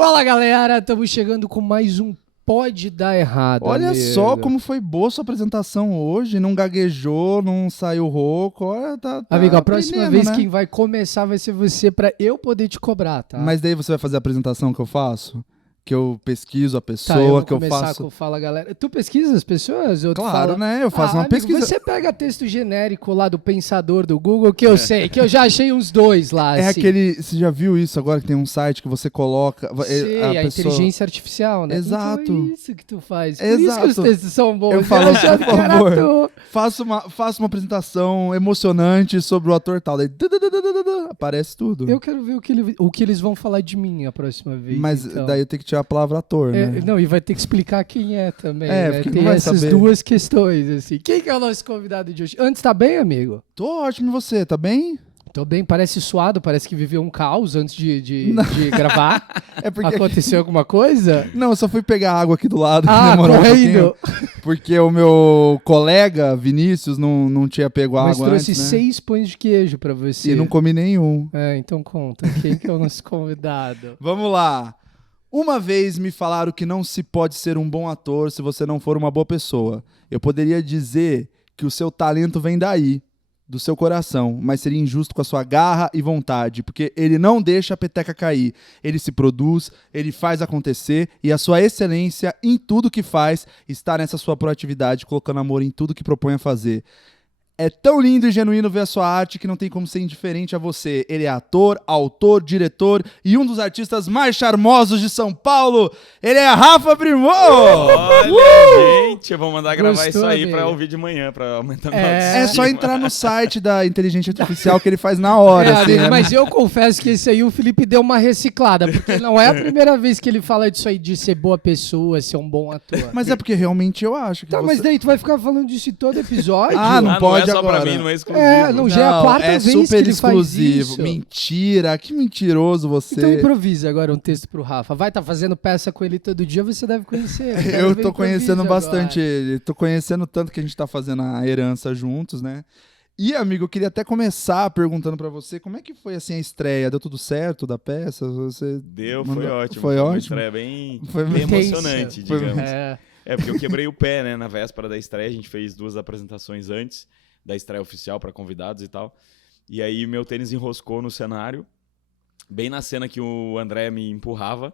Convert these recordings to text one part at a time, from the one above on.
Fala, galera, estamos chegando com mais um Pode Dar Errado. Olha amigo. só como foi boa sua apresentação hoje. Não gaguejou, não saiu rouco. Olha, tá Amigo, a próxima aprendendo, vez né? quem vai começar vai ser você pra eu poder te cobrar, tá? Mas daí você vai fazer a apresentação que eu faço? Que eu pesquiso a Tá, eu pessoa, vou que eu começar faço... com Fala, galera. Tu pesquisa as pessoas? Ou tu Claro, fala... né? Eu faço uma amigo, pesquisa. Você pega texto genérico lá do Pensador do Google, que eu sei, que eu já achei uns dois lá, É assim. aquele... Você já viu isso agora que tem um site que você coloca... Sei, a pessoa... inteligência artificial, né? Exato. Então é isso que tu faz. Por isso que os Exato. textos são bons. Eu falo, achava por que era favor. tu. Faça uma apresentação emocionante sobre o ator tal. Daí aparece tudo. Eu quero ver o que eles vão falar de mim a próxima vez. Mas então. daí eu tenho que tirar a palavra ator, né? Não, e vai ter que explicar quem é também. É, né? porque Tem não vai essas saber. duas questões, assim. Quem que é o nosso convidado de hoje? Antes, tá bem, amigo? Tô ótimo, e você? Tá bem? Tô bem, parece suado, parece que viveu um caos antes de gravar. É porque... Aconteceu alguma coisa? Não, eu só fui pegar água aqui do lado, que Ah, demorou um correndo! pouquinho, porque o meu colega, Vinícius, não tinha pego Mas água trouxe antes, né? 6 pães de queijo pra você. E não comi nenhum. É, então conta. Quem que é o nosso convidado? Vamos lá. Uma vez me falaram que não se pode ser um bom ator se você não for uma boa pessoa. Eu poderia dizer que o seu talento vem daí, do seu coração, mas seria injusto com a sua garra e vontade, porque ele não deixa a peteca cair. Ele se produz, ele faz acontecer, e a sua excelência em tudo que faz está nessa sua proatividade, colocando amor em tudo que propõe a fazer. É tão lindo e genuíno ver a sua arte que não tem como ser indiferente a você. Ele é ator, autor, diretor e um dos artistas mais charmosos de São Paulo. Ele é Rafa Primor! Olha, gente, eu vou mandar gravar Gostou, isso aí amigo? pra ouvir de manhã, pra aumentar minha É. É só autoestima. entrar no site da inteligência artificial que ele faz na hora. assim, amigo, né? mas eu confesso que esse aí o Felipe deu uma reciclada, porque não é a primeira vez que ele fala disso aí, de ser boa pessoa, ser um bom ator. Mas é porque realmente eu acho que Tá, você... mas daí tu vai ficar falando disso em todo episódio? Ah, não pode é só pra agora. mim, não é exclusivo. É, não, já é a quarta é vez super que ele exclusivo. faz isso. Mentira, que mentiroso você. Então improvisa agora um texto pro Rafa. Vai estar fazendo peça com ele todo dia, você deve conhecer. Eu tô conhecendo bastante agora. ele. Tô conhecendo tanto que a gente tá fazendo a herança juntos, né? E, amigo, eu queria até começar perguntando pra você como é que foi assim a estreia? Deu tudo certo da peça? Você Deu, mandou- foi ótimo. Foi uma ótimo. estreia bem, Foi bem intensa. emocionante, Foi- digamos. É, Porque eu quebrei o pé, né, na véspera da estreia. A gente fez 2 apresentações antes da estreia oficial pra convidados e tal. E aí meu tênis enroscou no cenário, bem na cena que o André me empurrava.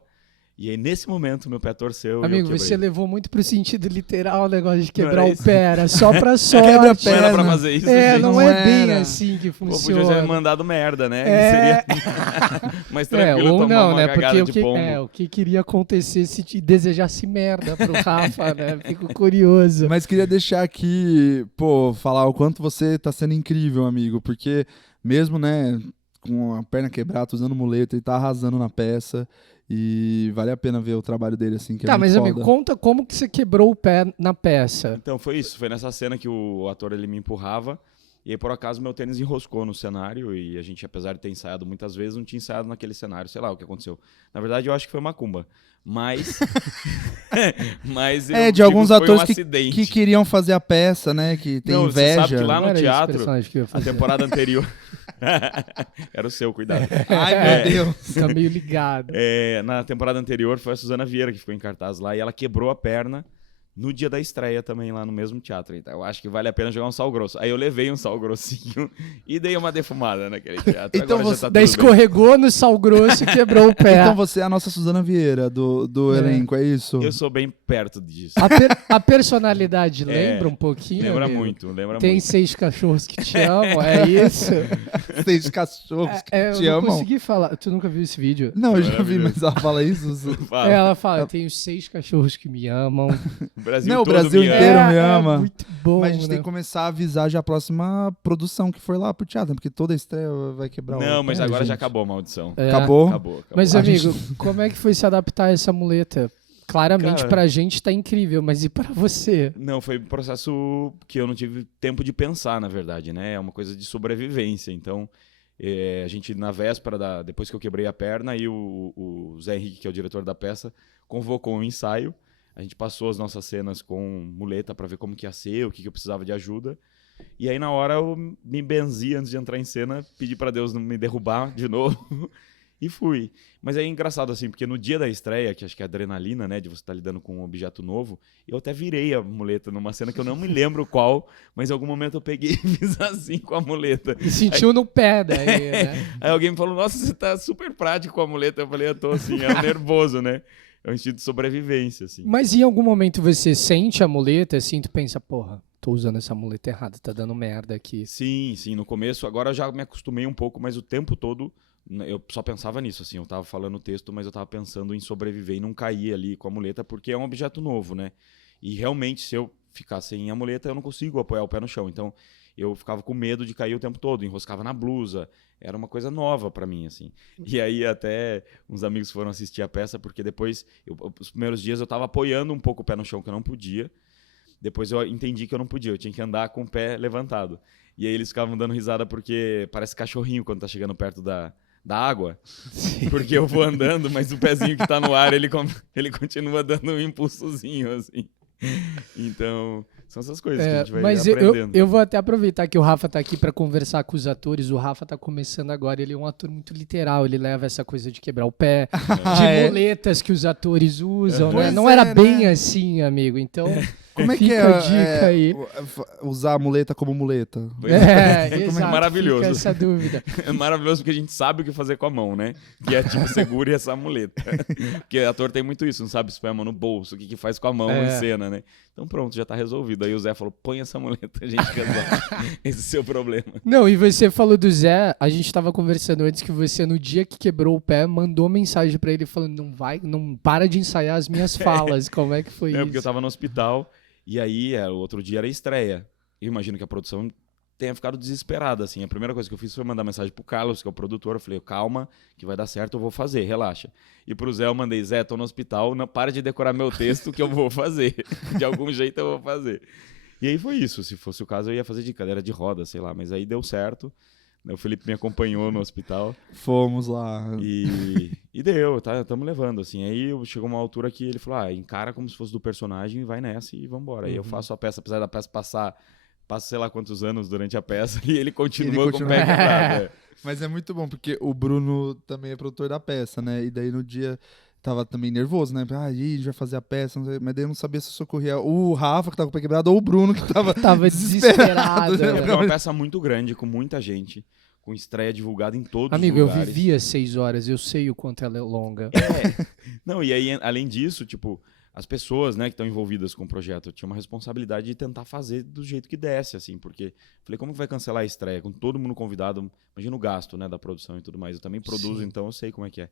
E aí nesse momento meu pé torceu e amigo, eu quebrei. você levou muito pro sentido literal o negócio de Não quebrar era o isso? pé, era só pra sorte. Quebra Não era pra perna. fazer isso, É, gente. não Não é bem era. assim que Pô, funciona. podia ter me mandado merda, né? É. Que seria mais tranquilo ou tomar não, uma né? cagada Porque de pombo. o que queria acontecer se te desejasse merda pro Rafa, né? Fico curioso. Mas queria deixar aqui, pô, falar o quanto você tá sendo incrível, amigo, porque mesmo, né, com a perna quebrada, usando muleta, ele tá arrasando na peça e vale a pena ver o trabalho dele, assim, que é Tá, muito mas foda. amigo, conta como que você quebrou o pé na peça. Então foi isso, foi nessa cena que o ator ele me empurrava e aí por acaso meu tênis enroscou no cenário e a gente, apesar de ter ensaiado muitas vezes, não tinha ensaiado naquele cenário, sei lá o que aconteceu. Na verdade eu acho que foi macumba, mas mas eu É, de digo alguns que foi atores um acidente. que queriam fazer a peça, né, que tem Não, você inveja. sabe que lá Não no era esse teatro, personagem que eu ia a fazer. temporada anterior era o seu, cuidado. Ai, meu Deus. Tá meio ligado. Na temporada anterior foi a Suzana Vieira que ficou em cartaz lá e ela quebrou a perna no dia da estreia também lá no mesmo teatro. Então eu acho que vale a pena jogar um sal grosso. Aí eu levei um sal grossinho e dei uma defumada naquele teatro. Então Agora você- já tá Daí tudo bem. escorregou no sal grosso e quebrou o pé. Então você é a nossa Suzana Vieira do É. elenco, é isso? Eu sou bem perto disso. A personalidade É, lembra um pouquinho? Lembra amigo? muito, lembra Tem muito. 6 cachorros que te amam, é isso? Seis cachorros que Eu te não amam. consegui falar. Tu nunca viu esse vídeo? Não, eu já vi, Maravilhoso. mas ela fala isso. Fala. Ela fala, eu tenho 6 cachorros que me amam. O Brasil Não, o todo Brasil me ama. inteiro me ama. É muito bom, Mas a gente né? tem que começar a avisar já a próxima produção que for lá pro teatro, porque toda estreia vai quebrar o Não, mas pé, agora já gente. acabou a maldição. É. Acabou? Acabou. Mas, A amigo, gente- como é que foi se adaptar a essa muleta? Claramente Cara, pra gente tá incrível, mas e pra você? Não, foi um processo que eu não tive tempo de pensar, na verdade, né? É uma coisa de sobrevivência. Então, a gente, na véspera, depois que eu quebrei a perna, aí o Zé Henrique, que é o diretor da peça, convocou um ensaio. A gente passou as nossas cenas com muleta para ver como que ia ser, o que eu precisava de ajuda. E aí, na hora, eu me benzi antes de entrar em cena, pedi para Deus não me derrubar de novo. E fui. Mas é engraçado, assim, porque no dia da estreia, que acho que é a adrenalina, né, de você estar lidando com um objeto novo, eu até virei a muleta numa cena que eu não me lembro qual, mas em algum momento eu peguei e fiz assim com a muleta. E sentiu no pé daí, né? Aí alguém me falou, nossa, você tá super prático com a muleta. Eu falei, eu tô assim, é nervoso, né? É um instinto de sobrevivência, assim. Mas em algum momento você sente a muleta, assim, tu pensa, porra, tô usando essa muleta errada, tá dando merda aqui. Sim, no começo, agora eu já me acostumei um pouco, mas o tempo todo eu só pensava nisso, assim, eu tava falando o texto, mas eu tava pensando em sobreviver e não cair ali com a muleta, porque é um objeto novo, né? E realmente, se eu ficar sem a muleta, eu não consigo apoiar o pé no chão, então eu ficava com medo de cair o tempo todo, enroscava na blusa, era uma coisa nova pra mim, assim. E aí até uns amigos foram assistir a peça, porque depois, os primeiros dias eu tava apoiando um pouco o pé no chão, que eu não podia, depois eu entendi que eu não podia, eu tinha que andar com o pé levantado. E aí eles ficavam dando risada porque parece cachorrinho quando tá chegando perto da água. Sim. Porque eu vou andando, mas o pezinho que tá no ar, ele continua dando um impulsozinho, assim. Então, são essas coisas que a gente vai aprendendo. Mas eu vou até aproveitar que o Rafa tá aqui pra conversar com os atores. O Rafa tá começando agora, ele é um ator muito literal, ele leva essa coisa de quebrar o pé, de muletas que os atores usam, né? Não era bem assim, amigo, então... Como é que fica a dica aí. Usar a muleta como muleta? Exato, maravilhoso. Fica essa dúvida. É maravilhoso porque a gente sabe o que fazer com a mão, né? Que é tipo, segure essa muleta. Porque ator tem muito isso, não sabe se põe a mão no bolso, o que faz com a mão em cena, né? Então pronto, já tá resolvido. Aí o Zé falou, põe essa muleta, a gente resolve esse seu problema. Não, e você falou do Zé, a gente tava conversando antes que você, no dia que quebrou o pé, mandou mensagem pra ele falando, não para de ensaiar as minhas falas. Como é que foi isso? Porque eu tava no hospital. E aí, o outro dia era a estreia. Eu imagino que a produção tenha ficado desesperada, assim. A primeira coisa que eu fiz foi mandar mensagem pro Carlos, que é o produtor. Eu falei, calma, que vai dar certo, eu vou fazer, relaxa. E pro Zé eu mandei, Zé, tô no hospital, não para de decorar meu texto que eu vou fazer. De algum jeito eu vou fazer. E aí foi isso. Se fosse o caso, eu ia fazer de cadeira de roda, sei lá. Mas aí deu certo. O Felipe me acompanhou no hospital. Fomos lá. E deu, estamos levando, assim. Aí chegou uma altura que ele falou, encara como se fosse do personagem, vai nessa e vambora. Aí eu faço a peça, apesar da peça passa sei lá quantos anos durante a peça, e ele continua com o pé quebrado. Mas é muito bom, porque o Bruno também é produtor da peça, né? E daí no dia... Tava também nervoso, né? A gente vai fazer a peça, não sei, mas daí eu não sabia se eu socorria o Rafa, que tava com o pé quebrado, ou o Bruno, que tava desesperado. É uma peça muito grande, com muita gente, com estreia divulgada em todos Amigo, os lugares. eu vivia 6 horas, eu sei o quanto ela é longa. Não, e aí, além disso, tipo, as pessoas, né, que estão envolvidas com o projeto, tinham uma responsabilidade de tentar fazer do jeito que desse, assim, porque falei, como que vai cancelar a estreia? Com todo mundo convidado, imagina o gasto, né, da produção e tudo mais. Eu também produzo, então eu sei como é que é.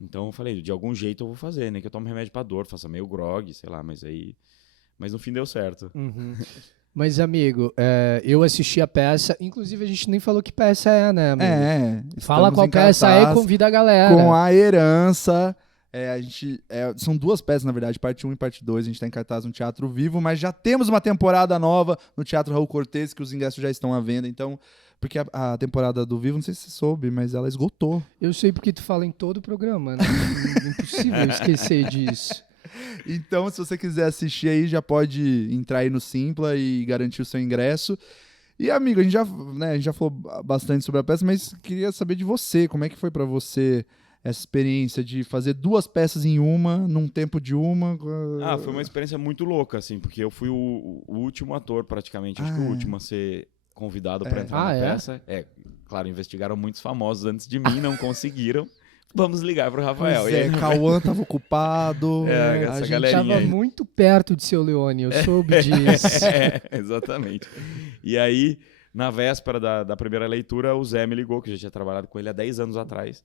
Então eu falei, de algum jeito eu vou fazer, nem que eu tome remédio pra dor, faça meio grog, sei lá, mas no fim deu certo. Uhum. Mas, amigo, eu assisti a peça, inclusive a gente nem falou que peça é, né, amigo? Fala qual peça é e convida a galera. Com A Herança. São 2 peças, na verdade, parte 1 e parte 2. A gente tá em cartaz no Teatro Vivo, mas já temos uma temporada nova no Teatro Raul Cortez, que os ingressos já estão à venda, então... Porque a temporada do Vivo, não sei se você soube, mas ela esgotou. Eu sei porque tu fala em todo o programa, né? Impossível esquecer disso. Então, se você quiser assistir aí, já pode entrar aí no Simpla e garantir o seu ingresso. E, amigo, a gente já falou bastante sobre a peça, mas queria saber de você. Como é que foi pra você essa experiência de fazer 2 peças em uma, num tempo de uma? Foi uma experiência muito louca, assim, porque eu fui o último ator, praticamente. Acho que o último a ser... convidado para entrar na peça. Claro, investigaram muitos famosos antes de mim, não conseguiram. Vamos ligar pro Rafael. Cauã tava ocupado. A gente tava muito perto de Seu Leone, eu soube disso. Exatamente. E aí, na véspera da primeira leitura, o Zé me ligou, que eu já tinha trabalhado com ele há 10 anos atrás.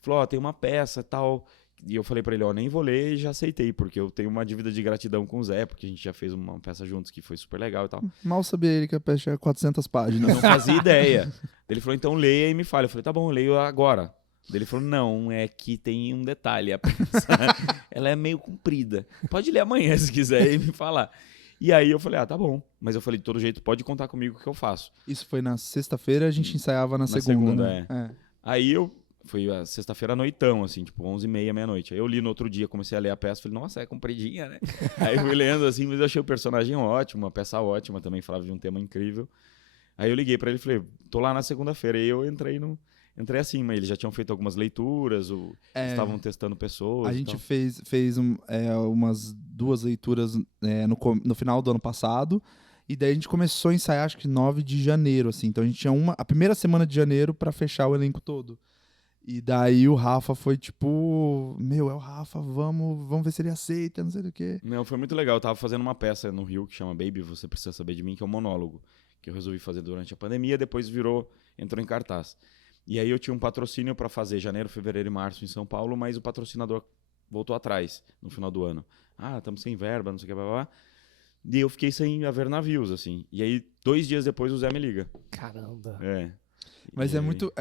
Falou, tem uma peça e tal... E eu falei pra ele, nem vou ler, e já aceitei, porque eu tenho uma dívida de gratidão com o Zé, porque a gente já fez uma peça juntos que foi super legal e tal. Mal sabia ele que a peça tinha 400 páginas. Eu não fazia ideia. Ele falou, então leia e me fale. Eu falei, tá bom, eu leio agora. Ele falou, não, é que tem um detalhe, a peça, ela é meio comprida. Pode ler amanhã se quiser e me falar. E aí eu falei, tá bom. Mas eu falei, de todo jeito, pode contar comigo que eu faço. Isso foi na sexta-feira, a gente ensaiava na segunda, né? Aí foi a sexta-feira à noitão, assim, tipo 11h30, meia-noite. Aí eu li no outro dia, comecei a ler a peça, falei, nossa, é compridinha, né? Aí fui lendo assim, mas eu achei o personagem ótimo, a peça ótima também, falava de um tema incrível. Aí eu liguei pra ele e falei, tô lá na segunda-feira. Aí eu entrei entrei assim, mas eles já tinham feito algumas leituras, estavam testando pessoas. A gente fez umas 2 leituras no final do ano passado, e daí a gente começou a ensaiar, acho que 9 de janeiro, assim. Então a gente tinha a primeira semana de janeiro pra fechar o elenco todo. E daí o Rafa foi tipo, é o Rafa, vamos ver se ele aceita, não sei do que. Não, foi muito legal. Eu tava fazendo uma peça no Rio que chama Baby, Você Precisa Saber de Mim, que é um monólogo, que eu resolvi fazer durante a pandemia, depois entrou em cartaz. E aí eu tinha um patrocínio para fazer janeiro, fevereiro e março em São Paulo, mas o patrocinador voltou atrás no final do ano. Estamos sem verba, não sei o que, blá, blá, blá. E eu fiquei sem haver navios, assim. E aí, 2 dias depois, o Zé me liga. Caramba. Mas é muito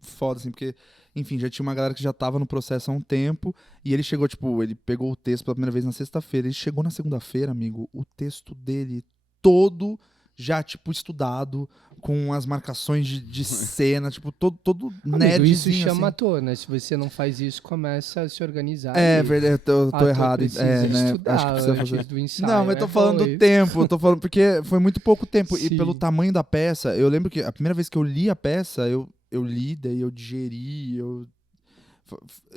foda, assim, porque, enfim, já tinha uma galera que já tava no processo há um tempo, e ele chegou, ele pegou o texto pela primeira vez na sexta-feira, ele chegou na segunda-feira, amigo, o texto dele todo já, estudado, com as marcações de cena, todo nerdzinho, isso chama assim. ator, né? Se você não faz isso, começa a se organizar. Verdade, eu tô errado. Né? Acho que precisa fazer. Do ensaio, não, mas tô falando do tempo, porque foi muito pouco tempo. Sim. E pelo tamanho da peça, eu lembro que a primeira vez que eu li a peça, eu li, daí eu digeri,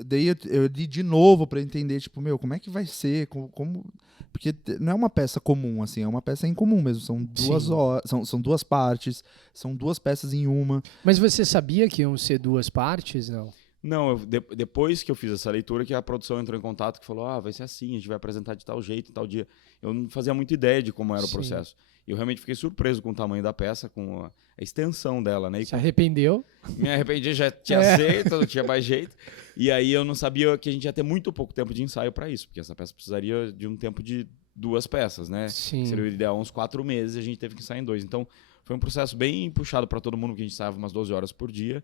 daí eu li de novo pra entender, como é que vai ser, como... Porque não é uma peça comum, assim, é uma peça incomum mesmo. São 2 horas, são 2 partes, são 2 peças em uma. Mas você sabia que iam ser 2 partes, não? Não, depois que eu fiz essa leitura, que a produção entrou em contato, que falou, vai ser assim, a gente vai apresentar de tal jeito, tal dia. Eu não fazia muita ideia de como era o processo. Eu realmente fiquei surpreso com o tamanho da peça, com a extensão dela, né? Se arrependeu? Me arrependi, já tinha aceito, não tinha mais jeito. E aí eu não sabia que a gente ia ter muito pouco tempo de ensaio para isso, porque essa peça precisaria de um tempo de 2 peças, né? Sim. Seria o ideal uns 4 meses e a gente teve que ensaiar em 2. Então foi um processo bem puxado para todo mundo, que a gente ensaiava umas 12 horas por dia.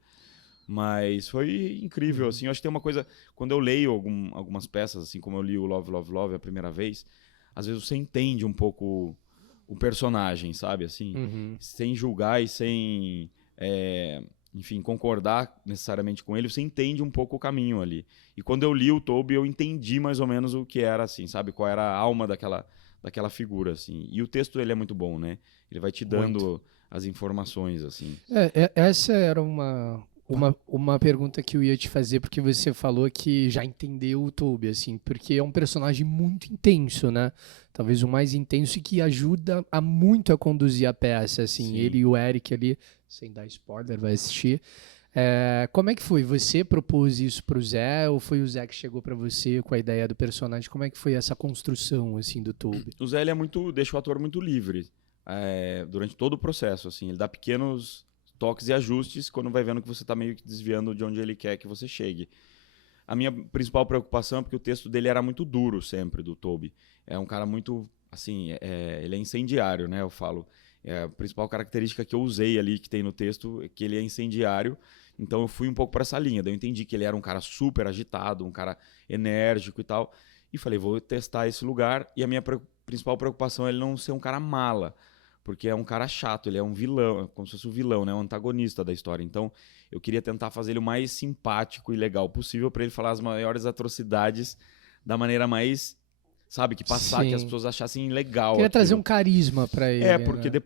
Mas foi incrível, assim. Eu acho que tem uma coisa, quando eu leio algumas peças, assim como eu li o Love, Love, Love a primeira vez, às vezes você entende um pouco o personagem, sabe? Assim, sem julgar e sem, enfim, concordar necessariamente com ele, você entende um pouco o caminho ali. E quando eu li o Toby, eu entendi mais ou menos o que era, assim, sabe? Qual era a alma daquela figura, assim. E o texto, ele é muito bom, né? Ele vai te dando as informações, assim. Essa era uma pergunta que eu ia te fazer, porque você falou que já entendeu o Toby, assim, porque é um personagem muito intenso, né? Talvez o mais intenso e que ajuda muito a conduzir a peça, assim. Sim. Ele e o Eric ali, sem dar spoiler, vai assistir. Como é que foi? Você propôs isso pro Zé ou foi o Zé que chegou pra você com a ideia do personagem? Como é que foi essa construção, assim, do Toby? O Zé, ele deixa o ator muito livre durante todo o processo, assim. Ele dá pequenos toques e ajustes quando vai vendo que você está meio que desviando de onde ele quer que você chegue. A minha principal preocupação é porque o texto dele era muito duro sempre, do Toby. É um cara muito, assim, ele é incendiário, né, eu falo. A principal característica que eu usei ali, que tem no texto, é que ele é incendiário. Então eu fui um pouco para essa linha. Daí eu entendi que ele era um cara super agitado, um cara enérgico e tal. E falei, vou testar esse lugar. E a minha principal preocupação é ele não ser um cara mala. Porque é um cara chato, ele é um vilão, como se fosse um vilão, né? Um antagonista da história. Então, eu queria tentar fazer ele o mais simpático e legal possível para ele falar as maiores atrocidades da maneira mais, sabe, que passar, que as pessoas achassem legal. Queria aquilo. Trazer um carisma para ele. Porque né?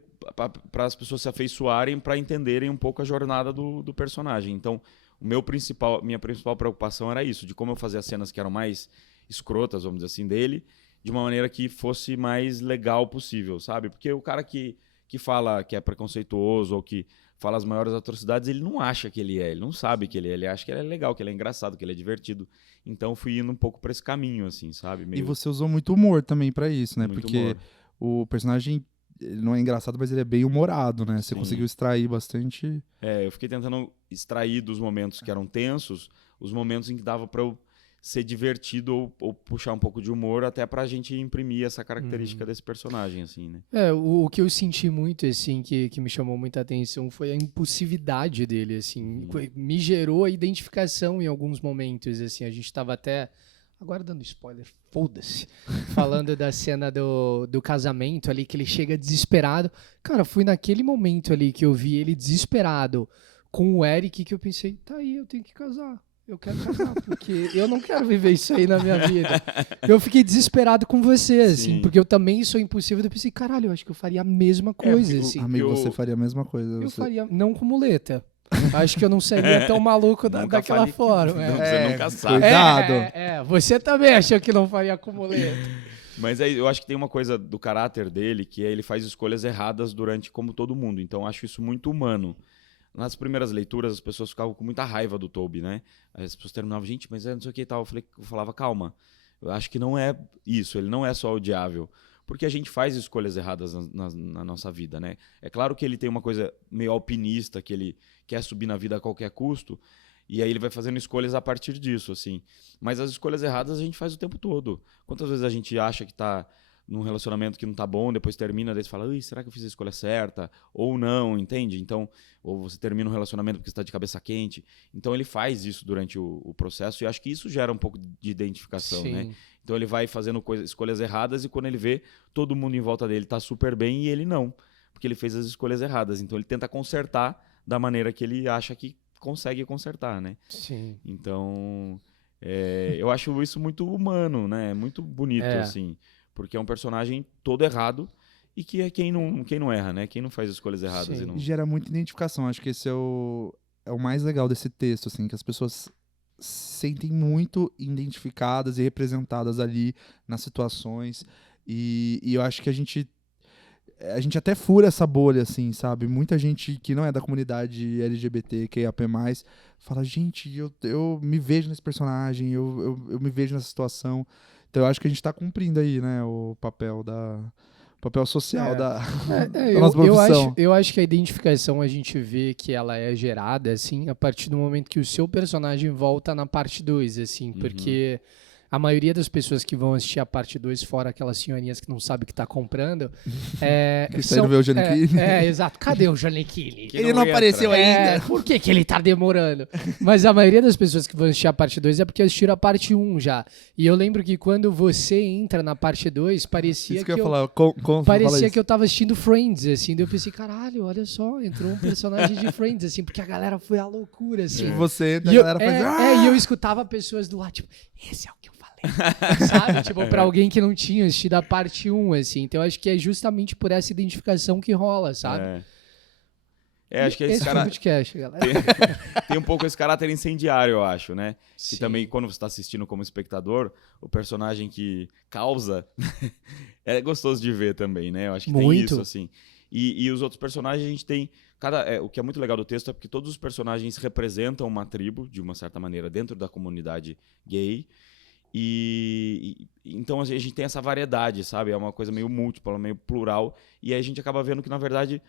para as pessoas se afeiçoarem, para entenderem um pouco a jornada do personagem. Então, minha principal preocupação era isso, de como eu fazer as cenas que eram mais escrotas, vamos dizer assim, dele, de uma maneira que fosse mais legal possível, sabe? Porque o cara que fala que é preconceituoso ou que fala as maiores atrocidades, ele não acha que ele não sabe que ele acha que ele é legal, que ele é engraçado, que ele é divertido. Então fui indo um pouco pra esse caminho, assim, sabe? E você usou muito humor também pra isso, né? Muito Porque humor. o personagem ele não é engraçado, mas ele é bem humorado, né? Você conseguiu extrair bastante... Eu fiquei tentando extrair dos momentos que eram tensos, os momentos em que dava pra eu ser divertido ou puxar um pouco de humor, até pra gente imprimir essa característica desse personagem, assim, né? O que eu senti muito, assim, que me chamou muita atenção foi a impulsividade dele, assim. Me gerou a identificação em alguns momentos, assim. A gente tava até... Agora dando spoiler, foda-se. Falando da cena do casamento ali, que ele chega desesperado. Cara, foi naquele momento ali que eu vi ele desesperado com o Eric que eu pensei, tá aí, eu tenho que casar. Eu quero casar, porque eu não quero viver isso aí na minha vida. Eu fiquei desesperado com você, assim, Sim. porque eu também sou impossível. Eu pensei, caralho, eu acho que eu faria a mesma coisa, assim. Amigo, você faria a mesma coisa. Eu faria, não com muleta. Acho que eu não seria tão maluco Nunca daquela fale que- forma. Não, É. você nunca sabe. Cuidado. Você também achou que não faria com muleta. Mas aí eu acho que tem uma coisa do caráter dele, que é ele faz escolhas erradas durante, como todo mundo. Então eu acho isso muito humano. Nas primeiras leituras, as pessoas ficavam com muita raiva do Tobey, né? Aí as pessoas terminavam, gente, mas não sei o que e tal. Eu falava, calma, eu acho que não é isso, ele não é só odiável. Porque a gente faz escolhas erradas na nossa vida, né? É claro que ele tem uma coisa meio alpinista, que ele quer subir na vida a qualquer custo, e aí ele vai fazendo escolhas a partir disso, assim. Mas as escolhas erradas a gente faz o tempo todo. Quantas vezes a gente acha que tá num relacionamento que não tá bom, depois termina, daí você fala, "Ui, será que eu fiz a escolha certa?" Ou não, entende? Então, ou você termina um relacionamento porque você tá de cabeça quente. Então ele faz isso durante o processo, e eu acho que isso gera um pouco de identificação, Sim. né? Então ele vai fazendo escolhas erradas, e quando ele vê, todo mundo em volta dele tá super bem e ele não. Porque ele fez as escolhas erradas. Então ele tenta consertar da maneira que ele acha que consegue consertar, né? Sim. Então, eu acho isso muito humano, né? Muito bonito, assim. Porque é um personagem todo errado e que é quem não erra, né? Quem não faz escolhas erradas. Sim. E não... Gera muita identificação. Acho que esse é o mais legal desse texto, assim, que as pessoas se sentem muito identificadas e representadas ali nas situações. E eu acho que a gente até fura essa bolha, assim, sabe? Muita gente que não é da comunidade LGBT, QIAP+, fala, gente, eu me vejo nesse personagem, eu me vejo nessa situação. Então eu acho que a gente tá cumprindo aí, né, o papel social da nossa profissão. Eu acho que a identificação a gente vê que ela é gerada, assim, a partir do momento que o seu personagem volta na parte 2, assim, porque a maioria das pessoas que vão assistir a parte 2, fora aquelas senhorinhas que não sabem o que tá comprando, Que está indo ver o Giannichini. Exato. Cadê o Giannichini? Que não apareceu ainda. Por que ele tá demorando? Mas a maioria das pessoas que vão assistir a parte 2 é porque assistiram a parte 1 já. E eu lembro que quando você entra na parte 2, parecia Isso que eu ia falar, parecia que eu tava assistindo Friends, assim. Daí eu pensei, caralho, olha só, entrou um personagem de Friends, assim, porque a galera foi à loucura, assim. Você, a E eu, galera faz... e eu escutava pessoas do lado, tipo, esse é o que eu falei. Sabe? Tipo, pra alguém que não tinha assistido a parte 1, assim. Então, eu acho que é justamente por essa identificação que rola, sabe? Acho que esse cara podcast, galera. tem um pouco esse caráter incendiário, eu acho, né? Sim. E também, quando você tá assistindo como espectador, o personagem que causa é gostoso de ver também, né? Eu acho que tem isso, assim. E os outros personagens, a gente tem... o que é muito legal do texto é porque todos os personagens representam uma tribo, de uma certa maneira, dentro da comunidade gay. Então a gente tem essa variedade, sabe? É uma coisa meio múltipla, meio plural. E aí a gente acaba vendo que, na verdade,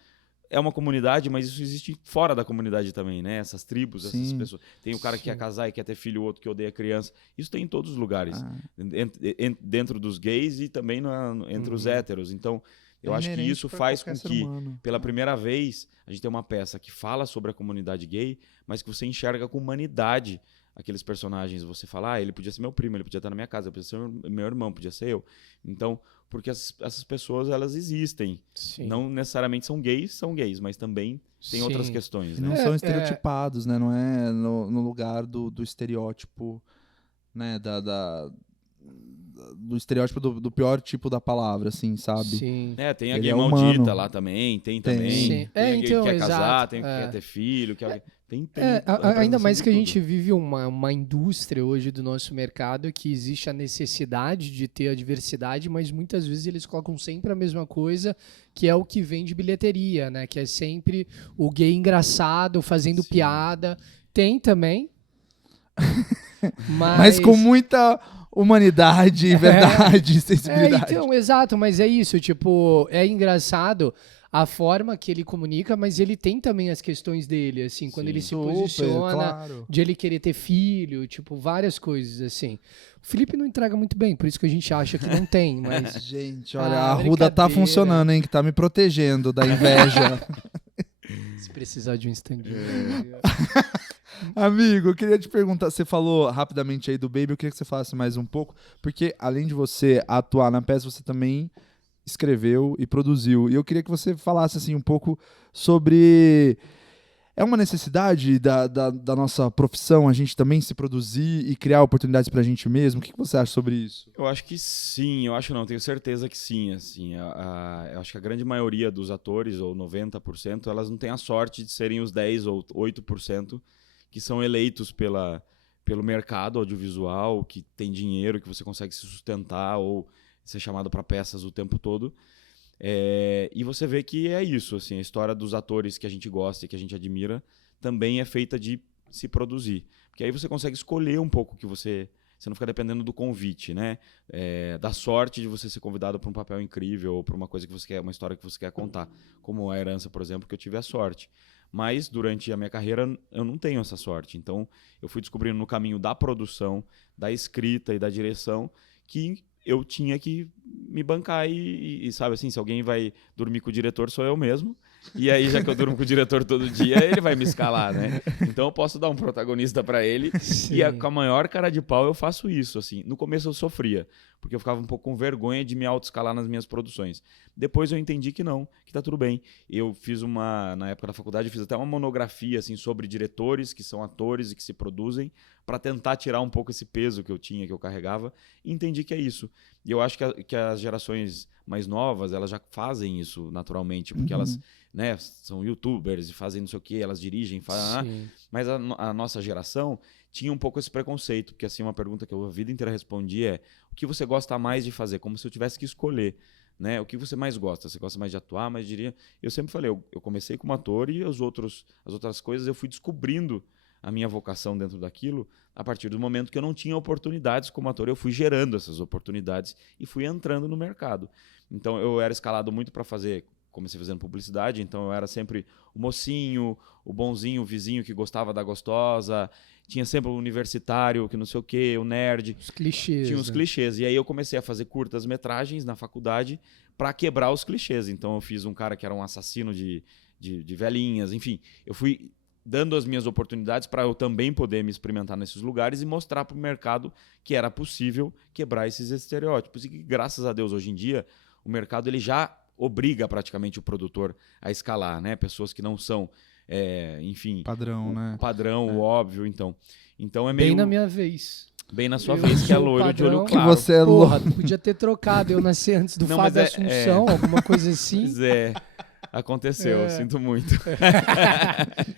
é uma comunidade, mas isso existe fora da comunidade também, né? Essas tribos, essas pessoas. Tem o cara que quer casar e quer ter filho, o outro que odeia criança. Isso tem em todos os lugares. Dentro dos gays e também entre os héteros. Então, eu acho que isso faz com que, pela primeira vez, a gente tem uma peça que fala sobre a comunidade gay, mas que você enxerga com humanidade aqueles personagens. Você fala, ele podia ser meu primo, ele podia estar na minha casa, podia ser meu irmão, podia ser eu. Então, porque essas pessoas, elas existem. Sim. Não necessariamente são gays, mas também tem outras questões. Né? Não são estereotipados, né? Não é no lugar do estereótipo, né? Do estereótipo do pior tipo da palavra, assim, sabe? Sim. Tem a Ele gay é maldita humano. lá também, tem Sim. a gay que quer exato. casar, tem a que quer ter filho, tem ainda mais que a tudo. gente vive uma indústria hoje do nosso mercado que existe a necessidade de ter a diversidade, mas muitas vezes eles colocam sempre a mesma coisa, que é o que vem de bilheteria, né? Que é sempre o gay engraçado fazendo piada. Tem também. Mas com muita humanidade, verdade, sensibilidade. Então, exato, mas é isso, tipo, é engraçado a forma que ele comunica, mas ele tem também as questões dele, assim, quando ele se posiciona, claro. de ele querer ter filho, tipo, várias coisas, assim. O Felipe não entrega muito bem, por isso que a gente acha que não tem, mas... Gente, olha, a Arruda tá brincadeira. funcionando, hein, que tá me protegendo da inveja. Se precisar de um stand-in. Amigo, eu queria te perguntar, você falou rapidamente aí do Baby, eu queria que você falasse mais um pouco, porque além de você atuar na peça, você também escreveu e produziu. E eu queria que você falasse assim um pouco sobre É uma necessidade da nossa profissão a gente também se produzir e criar oportunidades pra gente mesmo? O que você acha sobre isso? Eu acho que sim, eu acho não, tenho certeza que sim. Assim, eu acho que a grande maioria dos atores, ou 90%, elas não têm a sorte de serem os 10 ou 8% que são eleitos pelo mercado audiovisual, que tem dinheiro, que você consegue se sustentar ou ser chamado para peças o tempo todo. E você vê que é isso, assim, a história dos atores que a gente gosta e que a gente admira também é feita de se produzir. Porque aí você consegue escolher um pouco que você não fica dependendo do convite, né? Da sorte de você ser convidado para um papel incrível ou para uma coisa que você quer, uma história que você quer contar. Como A Herança, por exemplo, que eu tive a sorte. Mas durante a minha carreira eu não tenho essa sorte. Então eu fui descobrindo no caminho da produção, da escrita e da direção que eu tinha que me bancar e sabe assim, se alguém vai dormir com o diretor, sou eu mesmo. E aí, já que eu durmo com o diretor todo dia, ele vai me escalar, né? Então eu posso dar um protagonista pra ele. Sim. E com a maior cara de pau eu faço isso, assim. No começo eu sofria, porque eu ficava um pouco com vergonha de me autoescalar nas minhas produções. Depois eu entendi que não, que tá tudo bem. Eu fiz na época da faculdade, eu fiz até uma monografia, assim, sobre diretores que são atores e que se produzem, para tentar tirar um pouco esse peso que eu tinha, que eu carregava, e entendi que é isso. E eu acho que as gerações mais novas, elas já fazem isso naturalmente, porque elas, né, são youtubers e fazem não sei o que, elas dirigem, mas a nossa geração tinha um pouco esse preconceito, porque assim, uma pergunta que eu a vida inteira respondi é: o que você gosta mais de fazer? Como se eu tivesse que escolher, né? O que você mais gosta? Você gosta mais de atuar, mas diria... Eu sempre falei, eu comecei como ator e as outras coisas eu fui descobrindo a minha vocação dentro daquilo a partir do momento que eu não tinha oportunidades como ator. Eu fui gerando essas oportunidades e fui entrando no mercado. Então eu era escalado muito para fazer... Comecei fazendo publicidade, então eu era sempre o mocinho, o bonzinho, o vizinho que gostava da gostosa. Tinha sempre o universitário, que não sei o quê, o nerd. Os clichês. Tinha os clichês. E aí eu comecei a fazer curtas-metragens na faculdade para quebrar os clichês. Então eu fiz um cara que era um assassino de velhinhas. Enfim, eu fui dando as minhas oportunidades para eu também poder me experimentar nesses lugares e mostrar para o mercado que era possível quebrar esses estereótipos. E que, graças a Deus, hoje em dia, o mercado ele já obriga praticamente o produtor a escalar, né? Pessoas que não são, enfim... Padrão, né? Padrão, o óbvio, então. Então é meio... Bem na minha vez. Bem na sua vez, que é loiro de olho Que claro. você é Porra, louco. podia ter trocado, eu nasci antes do Não, Fábio mas Assunção, alguma coisa assim. Pois é, aconteceu, eu sinto muito.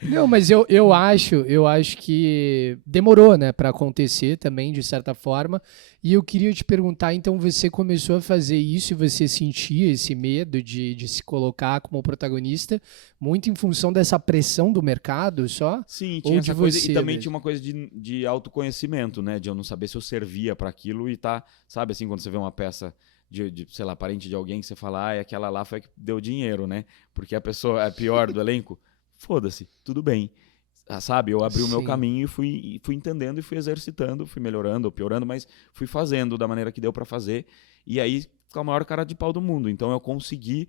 Não, mas eu acho que demorou, né, para acontecer também, de certa forma. E eu queria te perguntar, então você começou a fazer isso e você sentia esse medo de se colocar como protagonista muito em função dessa pressão do mercado só? Sim, Ou tinha de essa coisa, você e também mesmo? tinha uma coisa de autoconhecimento, né? De eu não saber se eu servia para aquilo e tá, sabe assim, quando você vê uma peça sei lá, parente de alguém que você fala, aquela lá foi a que deu dinheiro, né? Porque a pessoa é pior do elenco, foda-se, tudo bem. Sabe, eu abri o meu Sim. caminho e fui entendendo e fui exercitando, fui melhorando ou piorando, mas fui fazendo da maneira que deu para fazer. E aí, com a maior cara de pau do mundo. Então eu consegui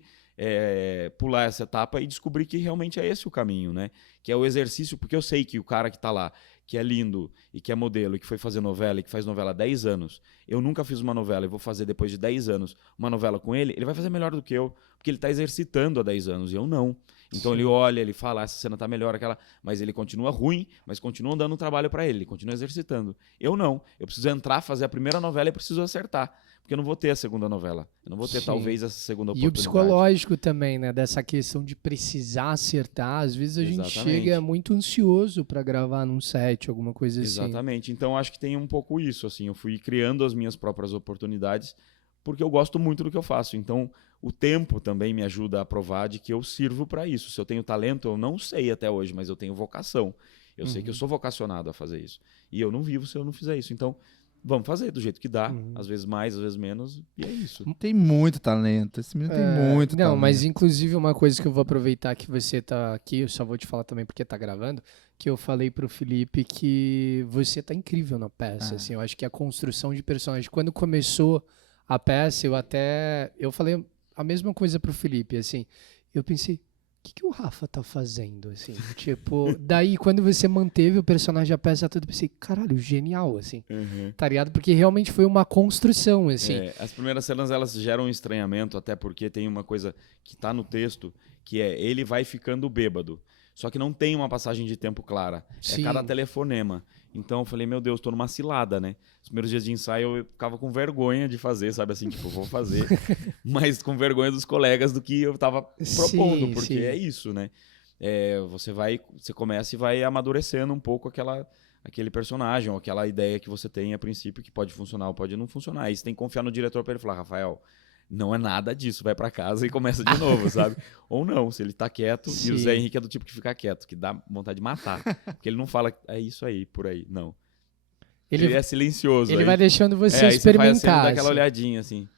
pular essa etapa e descobrir que realmente é esse o caminho, né? Que é o exercício, porque eu sei que o cara que tá lá, que é lindo e que é modelo e que foi fazer novela e que faz novela há 10 anos, eu nunca fiz uma novela e vou fazer depois de 10 anos uma novela com ele vai fazer melhor do que eu, porque ele tá exercitando há 10 anos e eu não. Então ele olha, ele fala, essa cena tá melhor, aquela, mas ele continua ruim, mas continua dando trabalho para ele continua exercitando. Eu não, eu preciso entrar, fazer a primeira novela e preciso acertar, porque eu não vou ter a segunda novela, eu não vou ter Sim. talvez essa segunda E oportunidade. o psicológico também, né? Dessa questão de precisar acertar. Às vezes a gente Exatamente. chega muito ansioso para gravar num set, alguma coisa assim. Exatamente. Então acho que tem um pouco isso, assim, eu fui criando as minhas próprias oportunidades porque eu gosto muito do que eu faço. Então o tempo também me ajuda a provar de que eu sirvo para isso. Se eu tenho talento, eu não sei até hoje, mas eu tenho vocação. Eu sei que eu sou vocacionado a fazer isso. E eu não vivo se eu não fizer isso. Então vamos fazer do jeito que dá, às vezes mais, às vezes menos, e é isso. Tem muito talento. Esse menino tem muito talento. Não, mas inclusive uma coisa que eu vou aproveitar que você tá aqui, eu só vou te falar também porque tá gravando, que eu falei pro Felipe que você tá incrível na peça, assim, eu acho que a construção de personagem, quando começou a peça, eu falei a mesma coisa pro Felipe, assim, eu pensei, o que o Rafa tá fazendo, assim, tipo, daí quando você manteve o personagem, a peça toda, eu pensei, caralho, genial, assim, tá ligado? Porque realmente foi uma construção, assim. As primeiras cenas, elas geram um estranhamento, até porque tem uma coisa que tá no texto, que é, ele vai ficando bêbado. Só que não tem uma passagem de tempo clara. Sim. É cada telefonema. Então eu falei, meu Deus, tô numa cilada, né? Os primeiros dias de ensaio eu ficava com vergonha de fazer, sabe assim, tipo, vou fazer, mas com vergonha dos colegas do que eu tava propondo, Sim, porque sim. é isso, né? Você começa e vai amadurecendo um pouco aquele personagem, ou aquela ideia que você tem a princípio, que pode funcionar ou pode não funcionar. Aí você tem que confiar no diretor para ele falar, Rafael, não é nada disso, vai para casa e começa de novo, sabe? Ou não, se ele tá quieto, Sim. e o Zé Henrique é do tipo que fica quieto, que dá vontade de matar. Porque ele não fala, é isso aí, por aí, não. Ele é silencioso. Ele aí, vai deixando você aí você faz assim, experimentar. dá aquela assim. olhadinha assim.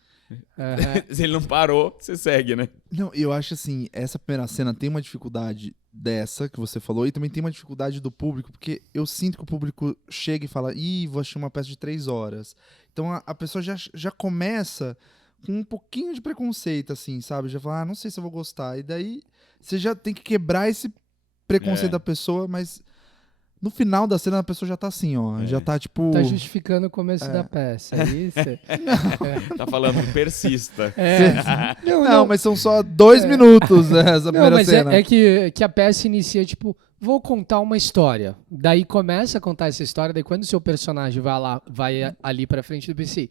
Aham. Se ele não parou, você segue, né? Não, eu acho assim, essa primeira cena tem uma dificuldade dessa que você falou, e também tem uma dificuldade do público, porque eu sinto que o público chega e fala, vou assistir uma peça de 3 horas. Então a pessoa já começa com um pouquinho de preconceito, assim, sabe? Já fala, não sei se eu vou gostar. E daí você já tem que quebrar esse preconceito da pessoa, mas no final da cena a pessoa já tá assim, ó. Já tá tipo. Tá justificando o começo da peça, é isso? Tá falando, persista. Não, mas são só 2 minutos, né, essa Não, primeira mas cena. é que a peça inicia, tipo, vou contar uma história. Daí começa a contar essa história, daí quando o seu personagem vai ali pra frente do PC,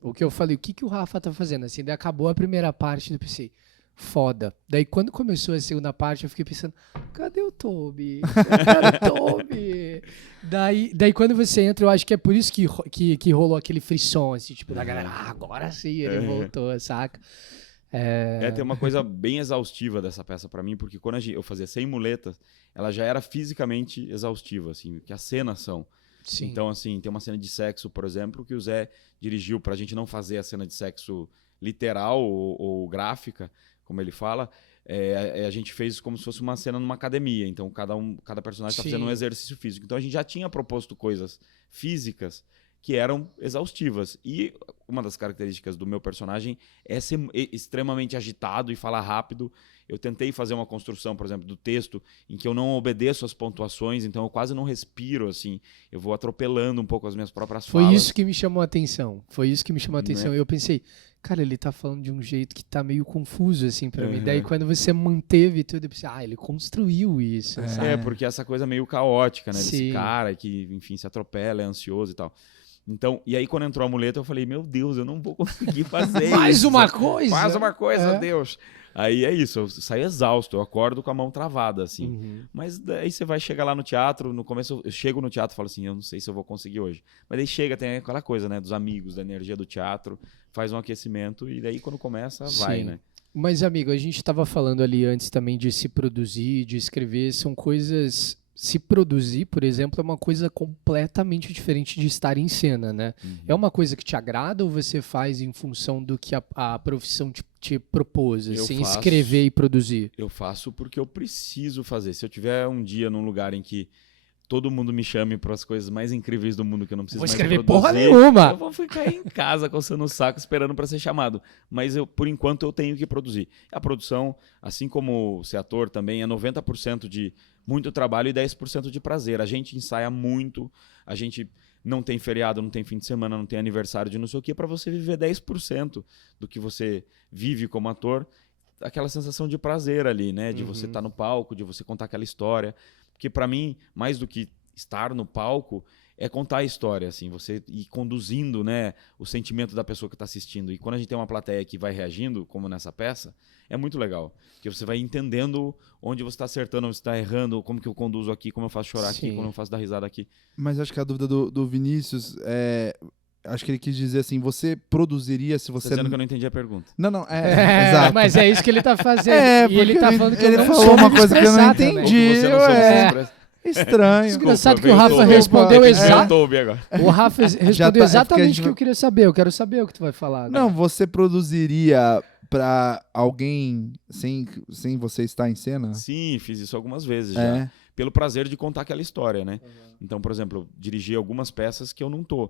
o que eu falei, o que o Rafa tá fazendo? Assim, daí acabou a primeira parte do PC. Foda. Daí quando começou a segunda parte, eu fiquei pensando, cadê o Toby? Cadê o Toby? Daí quando você entra, eu acho que é por isso que rolou aquele frisson, assim, tipo, da galera, agora sim, ele voltou, saca? Tem uma coisa bem exaustiva dessa peça pra mim, porque quando eu fazia sem muletas, ela já era fisicamente exaustiva, assim, que as cenas são. Sim. Então, assim, tem uma cena de sexo, por exemplo, que o Zé dirigiu pra gente não fazer a cena de sexo literal ou gráfica, como ele fala. A gente fez como se fosse uma cena numa academia. Então, cada personagem está fazendo um exercício físico. Então, a gente já tinha proposto coisas físicas que eram exaustivas. E uma das características do meu personagem é ser extremamente agitado e falar rápido. Eu tentei fazer uma construção, por exemplo, do texto em que eu não obedeço às pontuações, então eu quase não respiro, assim. Eu vou atropelando um pouco as minhas próprias falas. Foi isso que me chamou a atenção. E eu pensei, cara, ele tá falando de um jeito que tá meio confuso, assim, pra mim. Daí, quando você manteve tudo, eu pensei, ele construiu isso, sabe? Porque essa coisa meio caótica, né? Sim. Desse cara que, enfim, se atropela, é ansioso e tal. Então, e aí quando entrou a muleta, eu falei, meu Deus, eu não vou conseguir fazer Mais isso. uma coisa? Mais uma coisa, Deus. Aí é isso, eu saio exausto, eu acordo com a mão travada, assim. Uhum. Mas daí você vai chegar lá no teatro, no começo eu chego no teatro e falo assim, eu não sei se eu vou conseguir hoje. Mas daí chega, tem aquela coisa, né, dos amigos, da energia do teatro, faz um aquecimento e daí quando começa, vai, né? Mas, amigo, a gente estava falando ali antes também de se produzir, de escrever, são coisas... Se produzir, por exemplo, é uma coisa completamente diferente de estar em cena, né? Uhum. É uma coisa que te agrada ou você faz em função do que a profissão te propôs, assim, escrever e produzir? Eu faço porque eu preciso fazer. Se eu tiver um dia num lugar em que todo mundo me chame para as coisas mais incríveis do mundo que eu não preciso vou mais escrever produzir, porra nenhuma. eu vou ficar em casa coçando o saco esperando para ser chamado. Mas por enquanto eu tenho que produzir. A produção, assim como ser ator também, é 90% de muito trabalho e 10% de prazer. A gente ensaia muito, a gente não tem feriado, não tem fim de semana, não tem aniversário de não sei o quê, para você viver 10% do que você vive como ator, aquela sensação de prazer ali, né? De você estar no palco, de você contar aquela história. Porque para mim, mais do que estar no palco, é contar a história, assim, você ir conduzindo, né, o sentimento da pessoa que está assistindo. E quando a gente tem uma plateia que vai reagindo, como nessa peça, é muito legal. Porque você vai entendendo onde você está acertando, onde você está errando, como que eu conduzo aqui, como eu faço chorar aqui, como eu faço dar risada aqui. Mas acho que a dúvida do Vinícius é... Acho que ele quis dizer assim, você produziria se você... Tá dizendo que eu não entendi a pergunta. Não, exato. Mas é isso que ele tá fazendo. E ele tá falando que ele eu não falou soube uma coisa que eu não expressar também. entendi. Você não soube se Ué, expressa. estranho. Engraçado que veio o Rafa Toby. respondeu Veio exato. Toby agora. O Rafa respondeu Já tá- é porque a exatamente gente o que eu queria saber. Eu quero saber o que tu vai falar agora. Não, você produziria pra alguém sem você estar em cena? Sim, fiz isso algumas vezes já. É. Pelo prazer de contar aquela história, né? Então, por exemplo, eu dirigi algumas peças que eu não tô.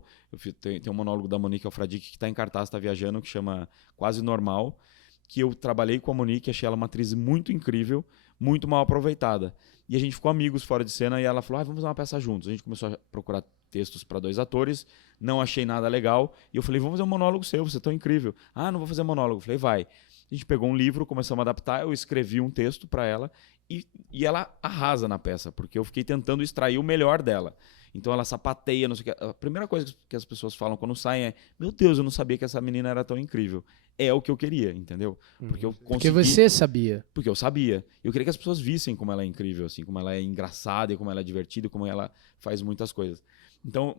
Tem um monólogo da Monique Alfradique que está em cartaz, está viajando, que chama Quase Normal, que eu trabalhei com a Monique, achei ela uma atriz muito incrível, muito mal aproveitada. E a gente ficou amigos fora de cena e ela falou, vamos fazer uma peça juntos. A gente começou a procurar textos para 2 atores, não achei nada legal, e eu falei, vamos fazer um monólogo seu, você é tão incrível. Não vou fazer monólogo. Eu falei, vai. A gente pegou um livro, começamos a adaptar, eu escrevi um texto para ela, e ela arrasa na peça, porque eu fiquei tentando extrair o melhor dela. Então ela sapateia, não sei o que. A primeira coisa que as pessoas falam quando saem é: meu Deus, eu não sabia que essa menina era tão incrível. É o que eu queria, entendeu? Porque eu consegui. Porque você sabia. Porque eu sabia. Eu queria que as pessoas vissem como ela é incrível, assim, como ela é engraçada, e como ela é divertida, e como ela faz muitas coisas. Então,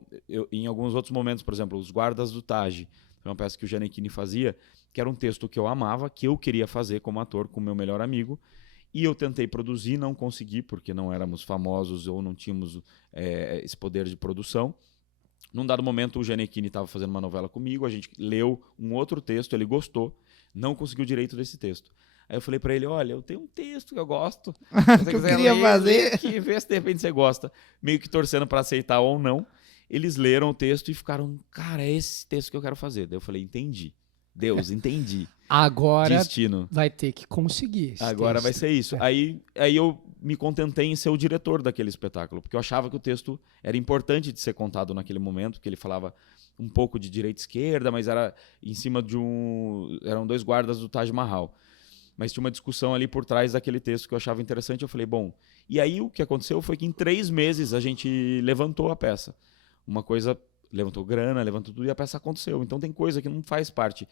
em alguns outros momentos, por exemplo, Os Guardas do Taj, uma peça que o Gianecchini fazia, que era um texto que eu amava, que eu queria fazer como ator com o meu melhor amigo. E eu tentei produzir, não consegui, porque não éramos famosos ou não tínhamos esse poder de produção. Num dado momento, o Gianecchini estava fazendo uma novela comigo, a gente leu um outro texto, ele gostou, não conseguiu o direito desse texto. Aí eu falei para ele: olha, eu tenho um texto que eu gosto, se você que eu quiser queria ler, fazer. aqui, vê se de repente você gosta. Meio que torcendo para aceitar ou não. Eles leram o texto e ficaram: cara, é esse texto que eu quero fazer. Daí eu falei: entendi. Deus, entendi. Agora Destino. vai ter que conseguir. Agora vai ser isso. Aí eu me contentei em ser o diretor daquele espetáculo, porque eu achava que o texto era importante de ser contado naquele momento, porque ele falava um pouco de direita e esquerda, mas era em cima de eram 2 guardas do Taj Mahal. Mas tinha uma discussão ali por trás daquele texto que eu achava interessante. Eu falei: bom. E aí o que aconteceu foi que em 3 meses a gente levantou a peça. Uma coisa... levantou grana, levantou tudo e a peça aconteceu. Então tem coisa que não faz parte.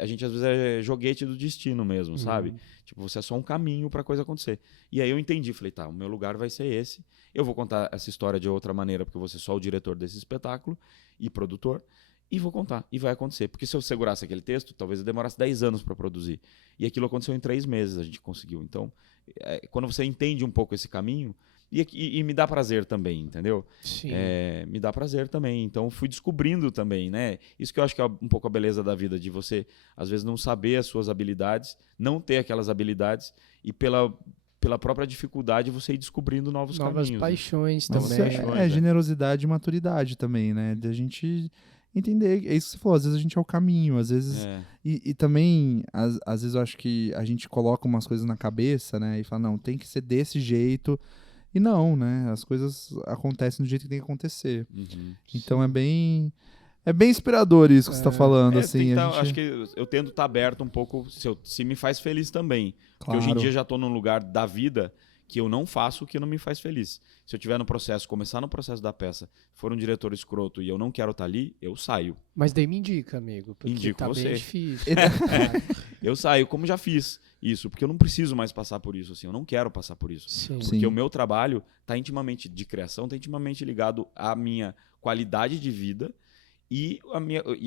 A gente às vezes é joguete do destino mesmo, sabe? Tipo, você é só um caminho pra coisa acontecer. E aí eu entendi, falei: tá, o meu lugar vai ser esse. Eu vou contar essa história de outra maneira, porque eu vou ser só o diretor desse espetáculo e produtor. E vou contar, e vai acontecer. Porque se eu segurasse aquele texto, talvez eu demorasse 10 anos pra produzir. E aquilo aconteceu em 3 meses, a gente conseguiu. Então, quando você entende um pouco esse caminho... E me dá prazer também, entendeu? Sim. Me dá prazer também. Então, fui descobrindo também, né? Isso que eu acho que é um pouco a beleza da vida, de você, às vezes, não saber as suas habilidades, não ter aquelas habilidades, e pela própria dificuldade você ir descobrindo novos caminhos. Novas paixões Mas também. isso paixões, generosidade e maturidade também, né? De a gente entender, é isso que você falou, às vezes a gente é o caminho, às vezes... E também, às vezes eu acho que a gente coloca umas coisas na cabeça, né? E fala: não, tem que ser desse jeito... E não, né? As coisas acontecem do jeito que tem que acontecer. Então é bem inspirador isso que você está falando. Assim, acho que eu tento estar aberto um pouco, se me faz feliz também. Porque hoje em dia já estou num lugar da vida que eu não faço o que não me faz feliz. Se eu estiver no processo, começar no processo da peça, for um diretor escroto e eu não quero estar ali, eu saio. Mas daí me indica, amigo, porque Indico tá você. bem difícil. Eu saio, como já fiz isso, porque eu não preciso mais passar por isso, assim, eu não quero passar por isso. Sim. Porque o meu trabalho tá intimamente de criação, tá intimamente ligado à minha qualidade de vida e a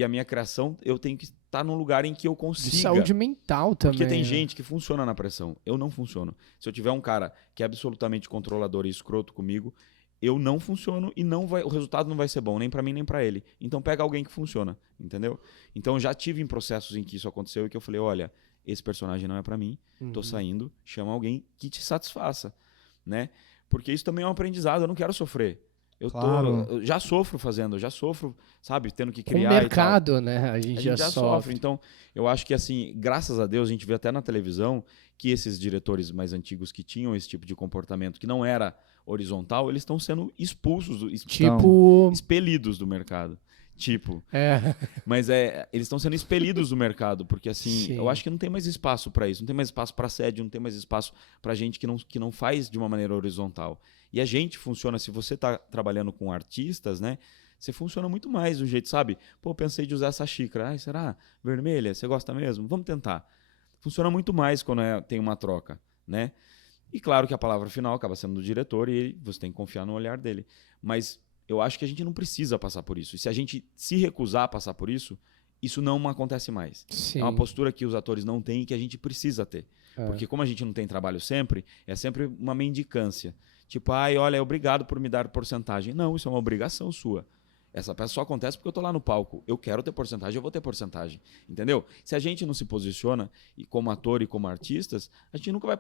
minha criação, eu tenho que estar num lugar em que eu consiga. De saúde mental também. Porque tem né? gente que funciona na pressão, eu não funciono. Se eu tiver um cara que é absolutamente controlador e escroto comigo, eu não funciono e o resultado não vai ser bom, nem pra mim nem pra ele. Então pega alguém que funciona, entendeu? Então eu já tive em processos em que isso aconteceu e que eu falei: olha, esse personagem não é pra mim, tô saindo, chama alguém que te satisfaça, né? Porque isso também é um aprendizado, eu não quero sofrer. Eu já sofro fazendo, eu já sofro, sabe, tendo que criar. Com o mercado, né? A gente já sofre. Então, eu acho que, assim, graças a Deus, a gente vê até na televisão que esses diretores mais antigos que tinham esse tipo de comportamento, que não era horizontal, eles estão sendo expulsos, expelidos do mercado. Mas eles estão sendo expelidos do mercado, porque assim, Sim. eu acho que não tem mais espaço para isso, não tem mais espaço para assédio, não tem mais espaço para gente que não faz de uma maneira horizontal. E a gente funciona, se você tá trabalhando com artistas, né? Você funciona muito mais do jeito, sabe? Pô, pensei de usar essa xícara. Ai, será? Vermelha? Você gosta mesmo? Vamos tentar. Funciona muito mais quando tem uma troca, né? E claro que a palavra final acaba sendo do diretor e você tem que confiar no olhar dele. Mas eu acho que a gente não precisa passar por isso. E se a gente se recusar a passar por isso, isso não acontece mais. Sim. É uma postura que os atores não têm e que a gente precisa ter. Porque como a gente não tem trabalho sempre, é sempre uma mendicância. Tipo, olha, obrigado por me dar porcentagem. Não, isso é uma obrigação sua. Essa peça só acontece porque eu tô lá no palco. Eu quero ter porcentagem, eu vou ter porcentagem. Entendeu? Se a gente não se posiciona, e como ator e como artistas, a gente nunca vai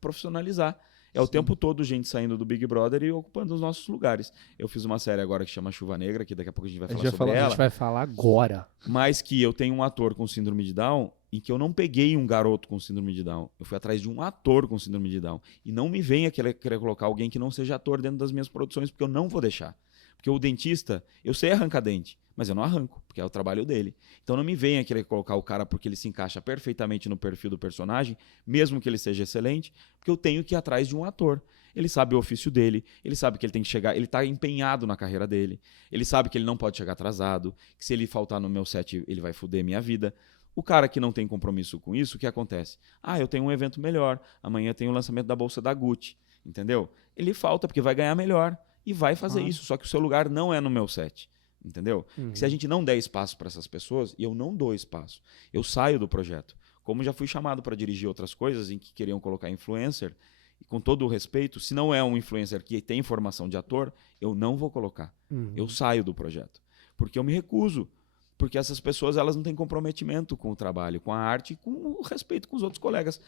profissionalizar. É o tempo todo gente saindo do Big Brother e ocupando os nossos lugares. Eu fiz uma série agora que chama Chuva Negra, que daqui a pouco a gente vai falar sobre ela. A gente vai falar agora. Mas que eu tenho um ator com síndrome de Down em que eu não peguei um garoto com síndrome de Down. Eu fui atrás de um ator com síndrome de Down. E não me venha querer colocar alguém que não seja ator dentro das minhas produções, porque eu não vou deixar. Porque o dentista, eu sei arrancar dente, mas eu não arranco, porque é o trabalho dele. Então não me venha querer colocar o cara porque ele se encaixa perfeitamente no perfil do personagem, mesmo que ele seja excelente, porque eu tenho que ir atrás de um ator. Ele sabe o ofício dele, ele sabe que ele tem que chegar, ele está empenhado na carreira dele, ele sabe que ele não pode chegar atrasado, que se ele faltar no meu set, ele vai foder minha vida. O cara que não tem compromisso com isso, o que acontece? Eu tenho um evento melhor, amanhã tem o lançamento da bolsa da Gucci, entendeu? Ele falta porque vai ganhar melhor e vai fazer isso, só que o seu lugar não é no meu set, entendeu? Se a gente não der espaço para essas pessoas, e eu não dou espaço, eu saio do projeto. Como já fui chamado para dirigir outras coisas em que queriam colocar influencer, e com todo o respeito, se não é um influencer que tem formação de ator, eu não vou colocar. Eu saio do projeto. Porque eu me recuso. Porque essas pessoas elas não têm comprometimento com o trabalho, com a arte e com o respeito com os outros colegas.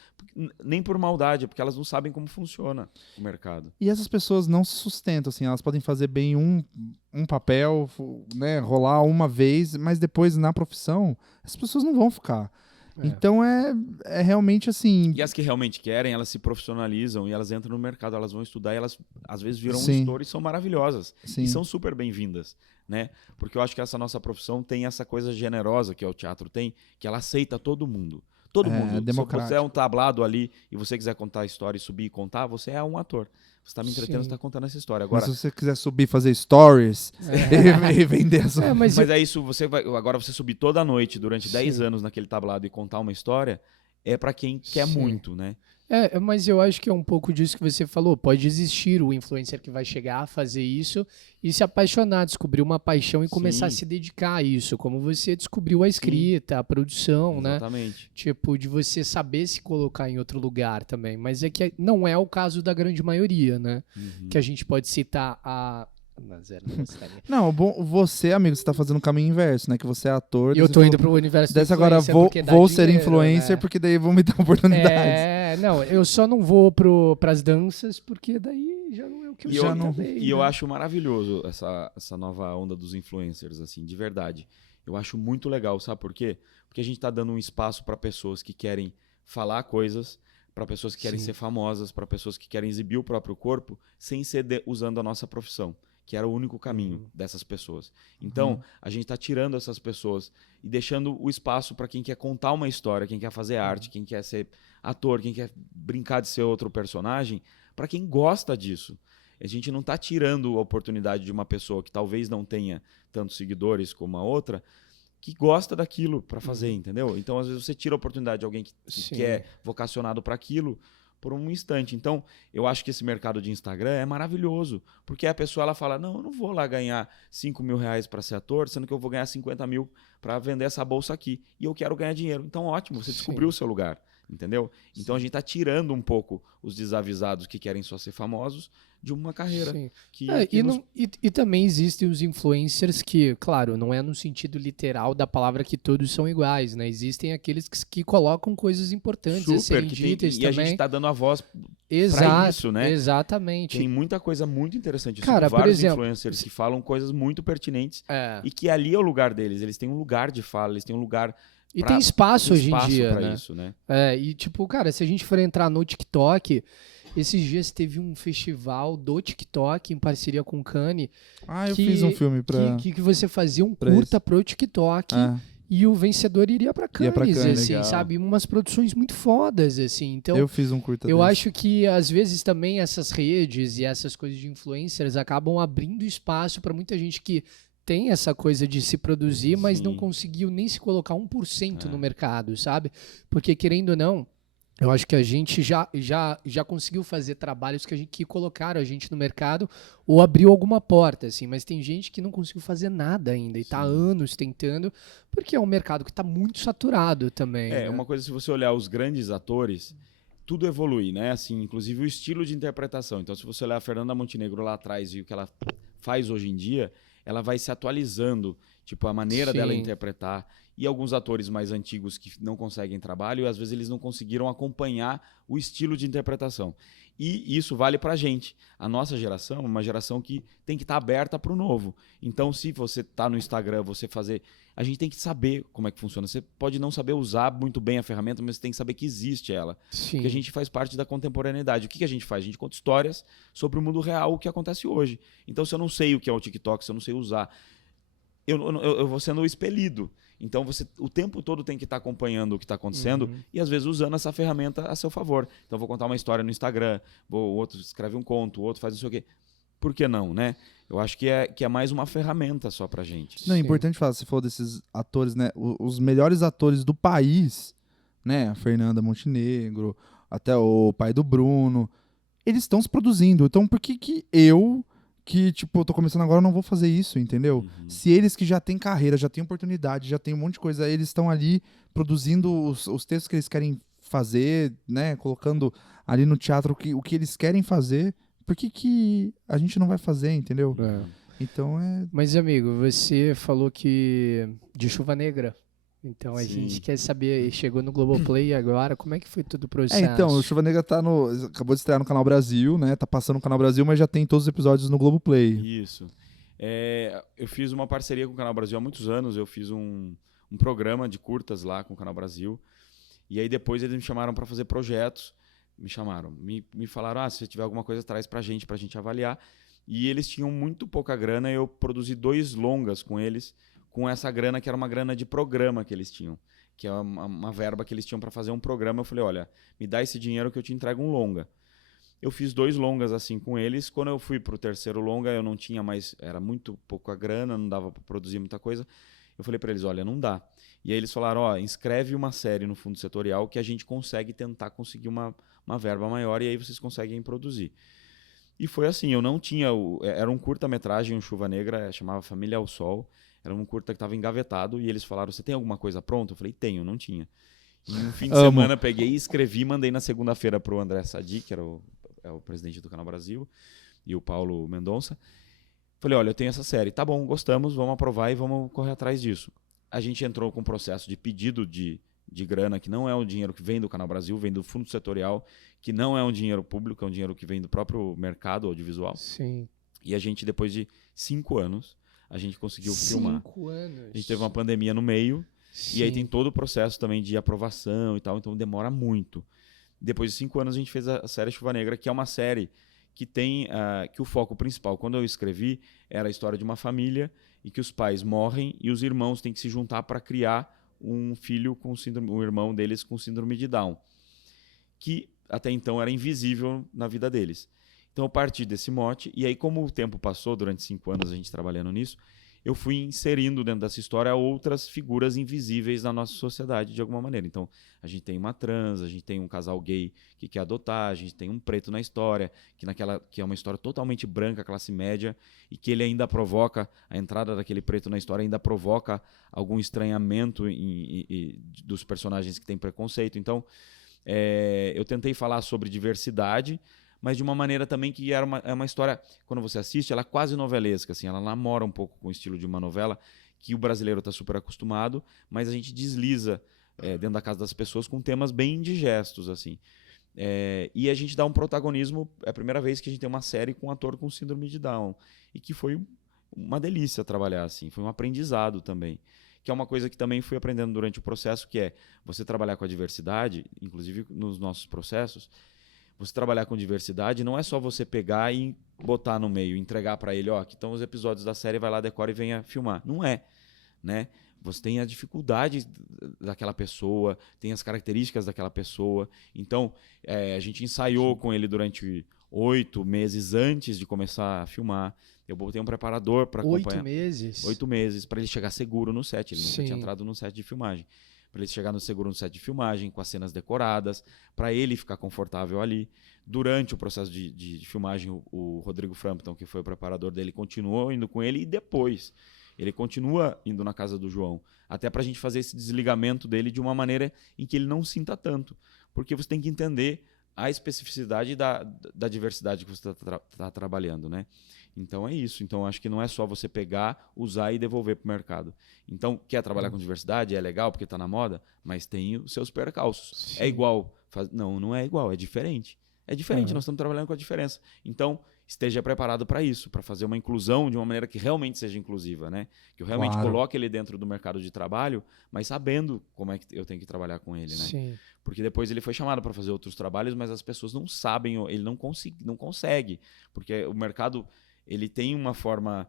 Nem por maldade, porque elas não sabem como funciona o mercado. E essas pessoas não se sustentam, assim, elas podem fazer bem um papel, né, rolar uma vez, mas depois na profissão, as pessoas não vão ficar. Então é realmente assim... E as que realmente querem, elas se profissionalizam e elas entram no mercado, elas vão estudar e elas às vezes viram um estouro e são maravilhosas. E são super bem-vindas, né? Porque eu acho que essa nossa profissão tem essa coisa generosa que o teatro tem, que ela aceita todo mundo. Todo mundo. Democrático. Se você é um tablado ali e você quiser contar a história e subir e contar, você é um ator. Você está me entretendo, você está contando essa história. Agora, mas se você quiser subir, fazer stories e vender essa... mas é isso, agora você subir toda noite durante 10 anos naquele tablado e contar uma história, é para quem quer muito, né? Mas eu acho que é um pouco disso que você falou. Pode existir o influencer que vai chegar a fazer isso e se apaixonar, descobrir uma paixão e começar a se dedicar a isso. Como você descobriu a escrita, a produção, Exatamente. né? Tipo, de você saber se colocar em outro lugar também. Mas é que não é o caso da grande maioria, né? Que a gente pode citar a... Não, bom, você, amigo, você tá fazendo o caminho inverso, né? Que você é ator. E eu tô indo pro universo dessa agora vou ser influencer, né? Porque daí vão me dar oportunidades. Não, eu só não vou pras danças, porque daí já não é o que eu já não. E eu acho maravilhoso essa nova onda dos influencers, assim, de verdade. Eu acho muito legal, sabe por quê? Porque a gente tá dando um espaço para pessoas que querem falar coisas, para pessoas que querem ser famosas, para pessoas que querem exibir o próprio corpo, sem ser usando a nossa profissão, que era o único caminho dessas pessoas. Então, a gente está tirando essas pessoas e deixando o espaço para quem quer contar uma história, quem quer fazer arte, quem quer ser ator, quem quer brincar de ser outro personagem, para quem gosta disso. A gente não está tirando a oportunidade de uma pessoa que talvez não tenha tantos seguidores como a outra, que gosta daquilo para fazer, entendeu? Então, às vezes, você tira a oportunidade de alguém que é vocacionado para aquilo por um instante. Então, eu acho que esse mercado de Instagram é maravilhoso, porque a pessoa ela fala, não, eu não vou lá ganhar 5 mil reais para ser ator, sendo que eu vou ganhar 50 mil para vender essa bolsa aqui. E eu quero ganhar dinheiro. Então, ótimo, você descobriu o seu lugar, entendeu? Então, a gente está tirando um pouco os desavisados que querem só ser famosos de uma carreira. E também existem os influencers que, claro, não é no sentido literal da palavra que todos são iguais, né? Existem aqueles que colocam coisas importantes a serem ditas também. E a gente está dando a voz para isso, né? Exatamente. Tem muita coisa muito interessante. Cara, vários por exemplo, influencers que falam coisas muito pertinentes e que ali é o lugar deles. Eles têm um lugar de fala, eles têm um lugar... E tem espaço hoje em dia, pra né? Isso, né? E tipo, cara, se a gente for entrar no TikTok, esses dias teve um festival do TikTok em parceria com o Cannes. Eu fiz um filme pra... Que você fazia um curta pro TikTok e o vencedor iria pra Cannes, assim, legal. sabe? Umas produções muito fodas, assim. Então, eu fiz um curta eu desse. acho que, às vezes, também essas redes e essas coisas de influencers acabam abrindo espaço pra muita gente que tem essa coisa de se produzir, mas não conseguiu nem se colocar 1% no mercado, sabe? Porque, querendo ou não, eu acho que a gente já conseguiu fazer trabalhos que colocaram a gente no mercado ou abriu alguma porta, assim, mas tem gente que não conseguiu fazer nada ainda e está há anos tentando, porque é um mercado que está muito saturado também. né? Uma coisa, se você olhar os grandes atores, tudo evolui, né? Assim, inclusive o estilo de interpretação. Então, se você olhar a Fernanda Montenegro lá atrás e o que ela faz hoje em dia, ela vai se atualizando, tipo, a maneira dela interpretar. e alguns atores mais antigos que não conseguem trabalho, e às vezes eles não conseguiram acompanhar o estilo de interpretação. E isso vale para a gente. A nossa geração é uma geração que tem que estar aberta para o novo. Então, se você está no Instagram, você fazer... A gente tem que saber como é que funciona. Você pode não saber usar muito bem a ferramenta, mas você tem que saber que existe ela. Sim. Porque a gente faz parte da contemporaneidade. O que a gente faz? A gente conta histórias sobre o mundo real, o que acontece hoje. Então, se eu não sei o que é o TikTok, se eu não sei usar, eu vou sendo expelido. Então, você o tempo todo tem que estar acompanhando o que está acontecendo e, às vezes, usando essa ferramenta a seu favor. Então, vou contar uma história no Instagram, o outro escreve um conto, o outro faz não sei o quê. Por que não, né? Eu acho que é mais uma ferramenta só pra gente. Não, é importante falar, você falou desses atores, né? Os melhores atores do país, né? A Fernanda Montenegro, até o pai do Bruno, eles estão se produzindo. Então, por que eu, que, tipo, tô começando agora, não vou fazer isso, entendeu? Se eles que já têm carreira, já têm oportunidade, já têm um monte de coisa, eles estão ali produzindo os textos que eles querem fazer, né? Colocando ali no teatro o que eles querem fazer, por que a gente não vai fazer, entendeu? Então é... Mas, amigo, você falou que de Chuva Negra. Então a Sim. gente quer saber, chegou no Globoplay agora, como é que foi todo o processo? então, o Chuva Negra acabou de estrear no Canal Brasil, né? Tá passando no Canal Brasil, mas já tem todos os episódios no Globoplay. Isso. Eu fiz uma parceria com o Canal Brasil há muitos anos. Eu fiz um programa de curtas lá com o Canal Brasil. E aí depois eles me chamaram para fazer projetos. Me falaram, se tiver alguma coisa, traz pra gente avaliar. E eles tinham muito pouca grana. Eu produzi 2 longas com eles, com essa grana que era uma grana de programa que eles tinham, que é uma verba que eles tinham para fazer um programa. Eu falei, olha, me dá esse dinheiro que eu te entrego um longa. Eu fiz 2 longas assim com eles. Quando eu fui pro terceiro longa, eu não tinha mais, era muito pouca grana, não dava para produzir muita coisa. Eu falei para eles, olha, não dá. E aí eles falaram, inscreve uma série no fundo setorial que a gente consegue tentar conseguir uma verba maior e aí vocês conseguem produzir. E foi assim, eu não tinha... Era um curta-metragem, um Chuva Negra, chamava Família ao Sol. Era um curta que estava engavetado e eles falaram, você tem alguma coisa pronta? Eu falei, tenho, não tinha. E no fim de semana peguei e escrevi e mandei na segunda-feira pro André Sadi, que era o presidente do Canal Brasil, e o Paulo Mendonça. Falei, olha, eu tenho essa série. Tá bom, gostamos, vamos aprovar e vamos correr atrás disso. A gente entrou com um processo de pedido de grana, que não é um dinheiro que vem do Canal Brasil, vem do fundo setorial, que não é um dinheiro público, é um dinheiro que vem do próprio mercado audiovisual. Sim. E a gente, depois de 5 anos, a gente conseguiu filmar. 5 anos. A gente teve uma pandemia no meio, Sim. e aí tem todo o processo também de aprovação e tal, então demora muito. Depois de 5 anos, a gente fez a série Chuva Negra, que é uma série que tem que o foco principal, quando eu escrevi, era a história de uma família e que os pais morrem e os irmãos têm que se juntar para criar um filho com síndrome, um irmão deles com síndrome de Down, que até então era invisível na vida deles. Então eu parti desse mote, e aí como o tempo passou, durante 5 anos a gente trabalhando nisso, eu fui inserindo dentro dessa história outras figuras invisíveis na nossa sociedade de alguma maneira. Então a gente tem uma trans, a gente tem um casal gay que quer adotar, a gente tem um preto na história, que é uma história totalmente branca, classe média, e que ele ainda provoca, a entrada daquele preto na história ainda provoca algum estranhamento dos personagens que têm preconceito. Então eu tentei falar sobre diversidade, mas de uma maneira também que é uma história, quando você assiste, ela é quase novelesca, assim, ela namora um pouco com o estilo de uma novela, que o brasileiro está super acostumado, mas a gente desliza dentro da casa das pessoas com temas bem indigestos, assim. E a gente dá um protagonismo, é a primeira vez que a gente tem uma série com um ator com síndrome de Down, e que foi uma delícia trabalhar, assim, foi um aprendizado também. Que é uma coisa que também fui aprendendo durante o processo, que é você trabalhar com a diversidade, inclusive nos nossos processos. Você trabalhar com diversidade não é só você pegar e botar no meio, entregar para ele, aqui estão os episódios da série, vai lá, decora e venha filmar. Não é, né? Você tem a dificuldade daquela pessoa, tem as características daquela pessoa. Então, a gente ensaiou com ele durante 8 meses antes de começar a filmar. Eu botei um preparador para acompanhar. 8 meses? 8 meses, para ele chegar seguro no set. Ele nunca Sim. tinha entrado no set de filmagem. Para ele chegar seguro no set de filmagem, com as cenas decoradas, para ele ficar confortável ali. Durante o processo de filmagem, o Rodrigo Frampton, que foi o preparador dele, continuou indo com ele, e depois ele continua indo na casa do João, até para a gente fazer esse desligamento dele de uma maneira em que ele não sinta tanto, porque você tem que entender a especificidade da diversidade que você está trabalhando, né? Então é isso. Então acho que não é só você pegar, usar e devolver para o mercado. Então, quer trabalhar com diversidade? É legal porque está na moda, mas tem os seus percalços. Sim. É igual? Não é igual, é diferente. É diferente, nós estamos trabalhando com a diferença. Então, esteja preparado para isso, para fazer uma inclusão de uma maneira que realmente seja inclusiva, né? Que eu realmente coloque ele dentro do mercado de trabalho, mas sabendo como é que eu tenho que trabalhar com ele, né? Sim. Porque depois ele foi chamado para fazer outros trabalhos, mas as pessoas não sabem, ele não consegue, porque o mercado ele tem uma forma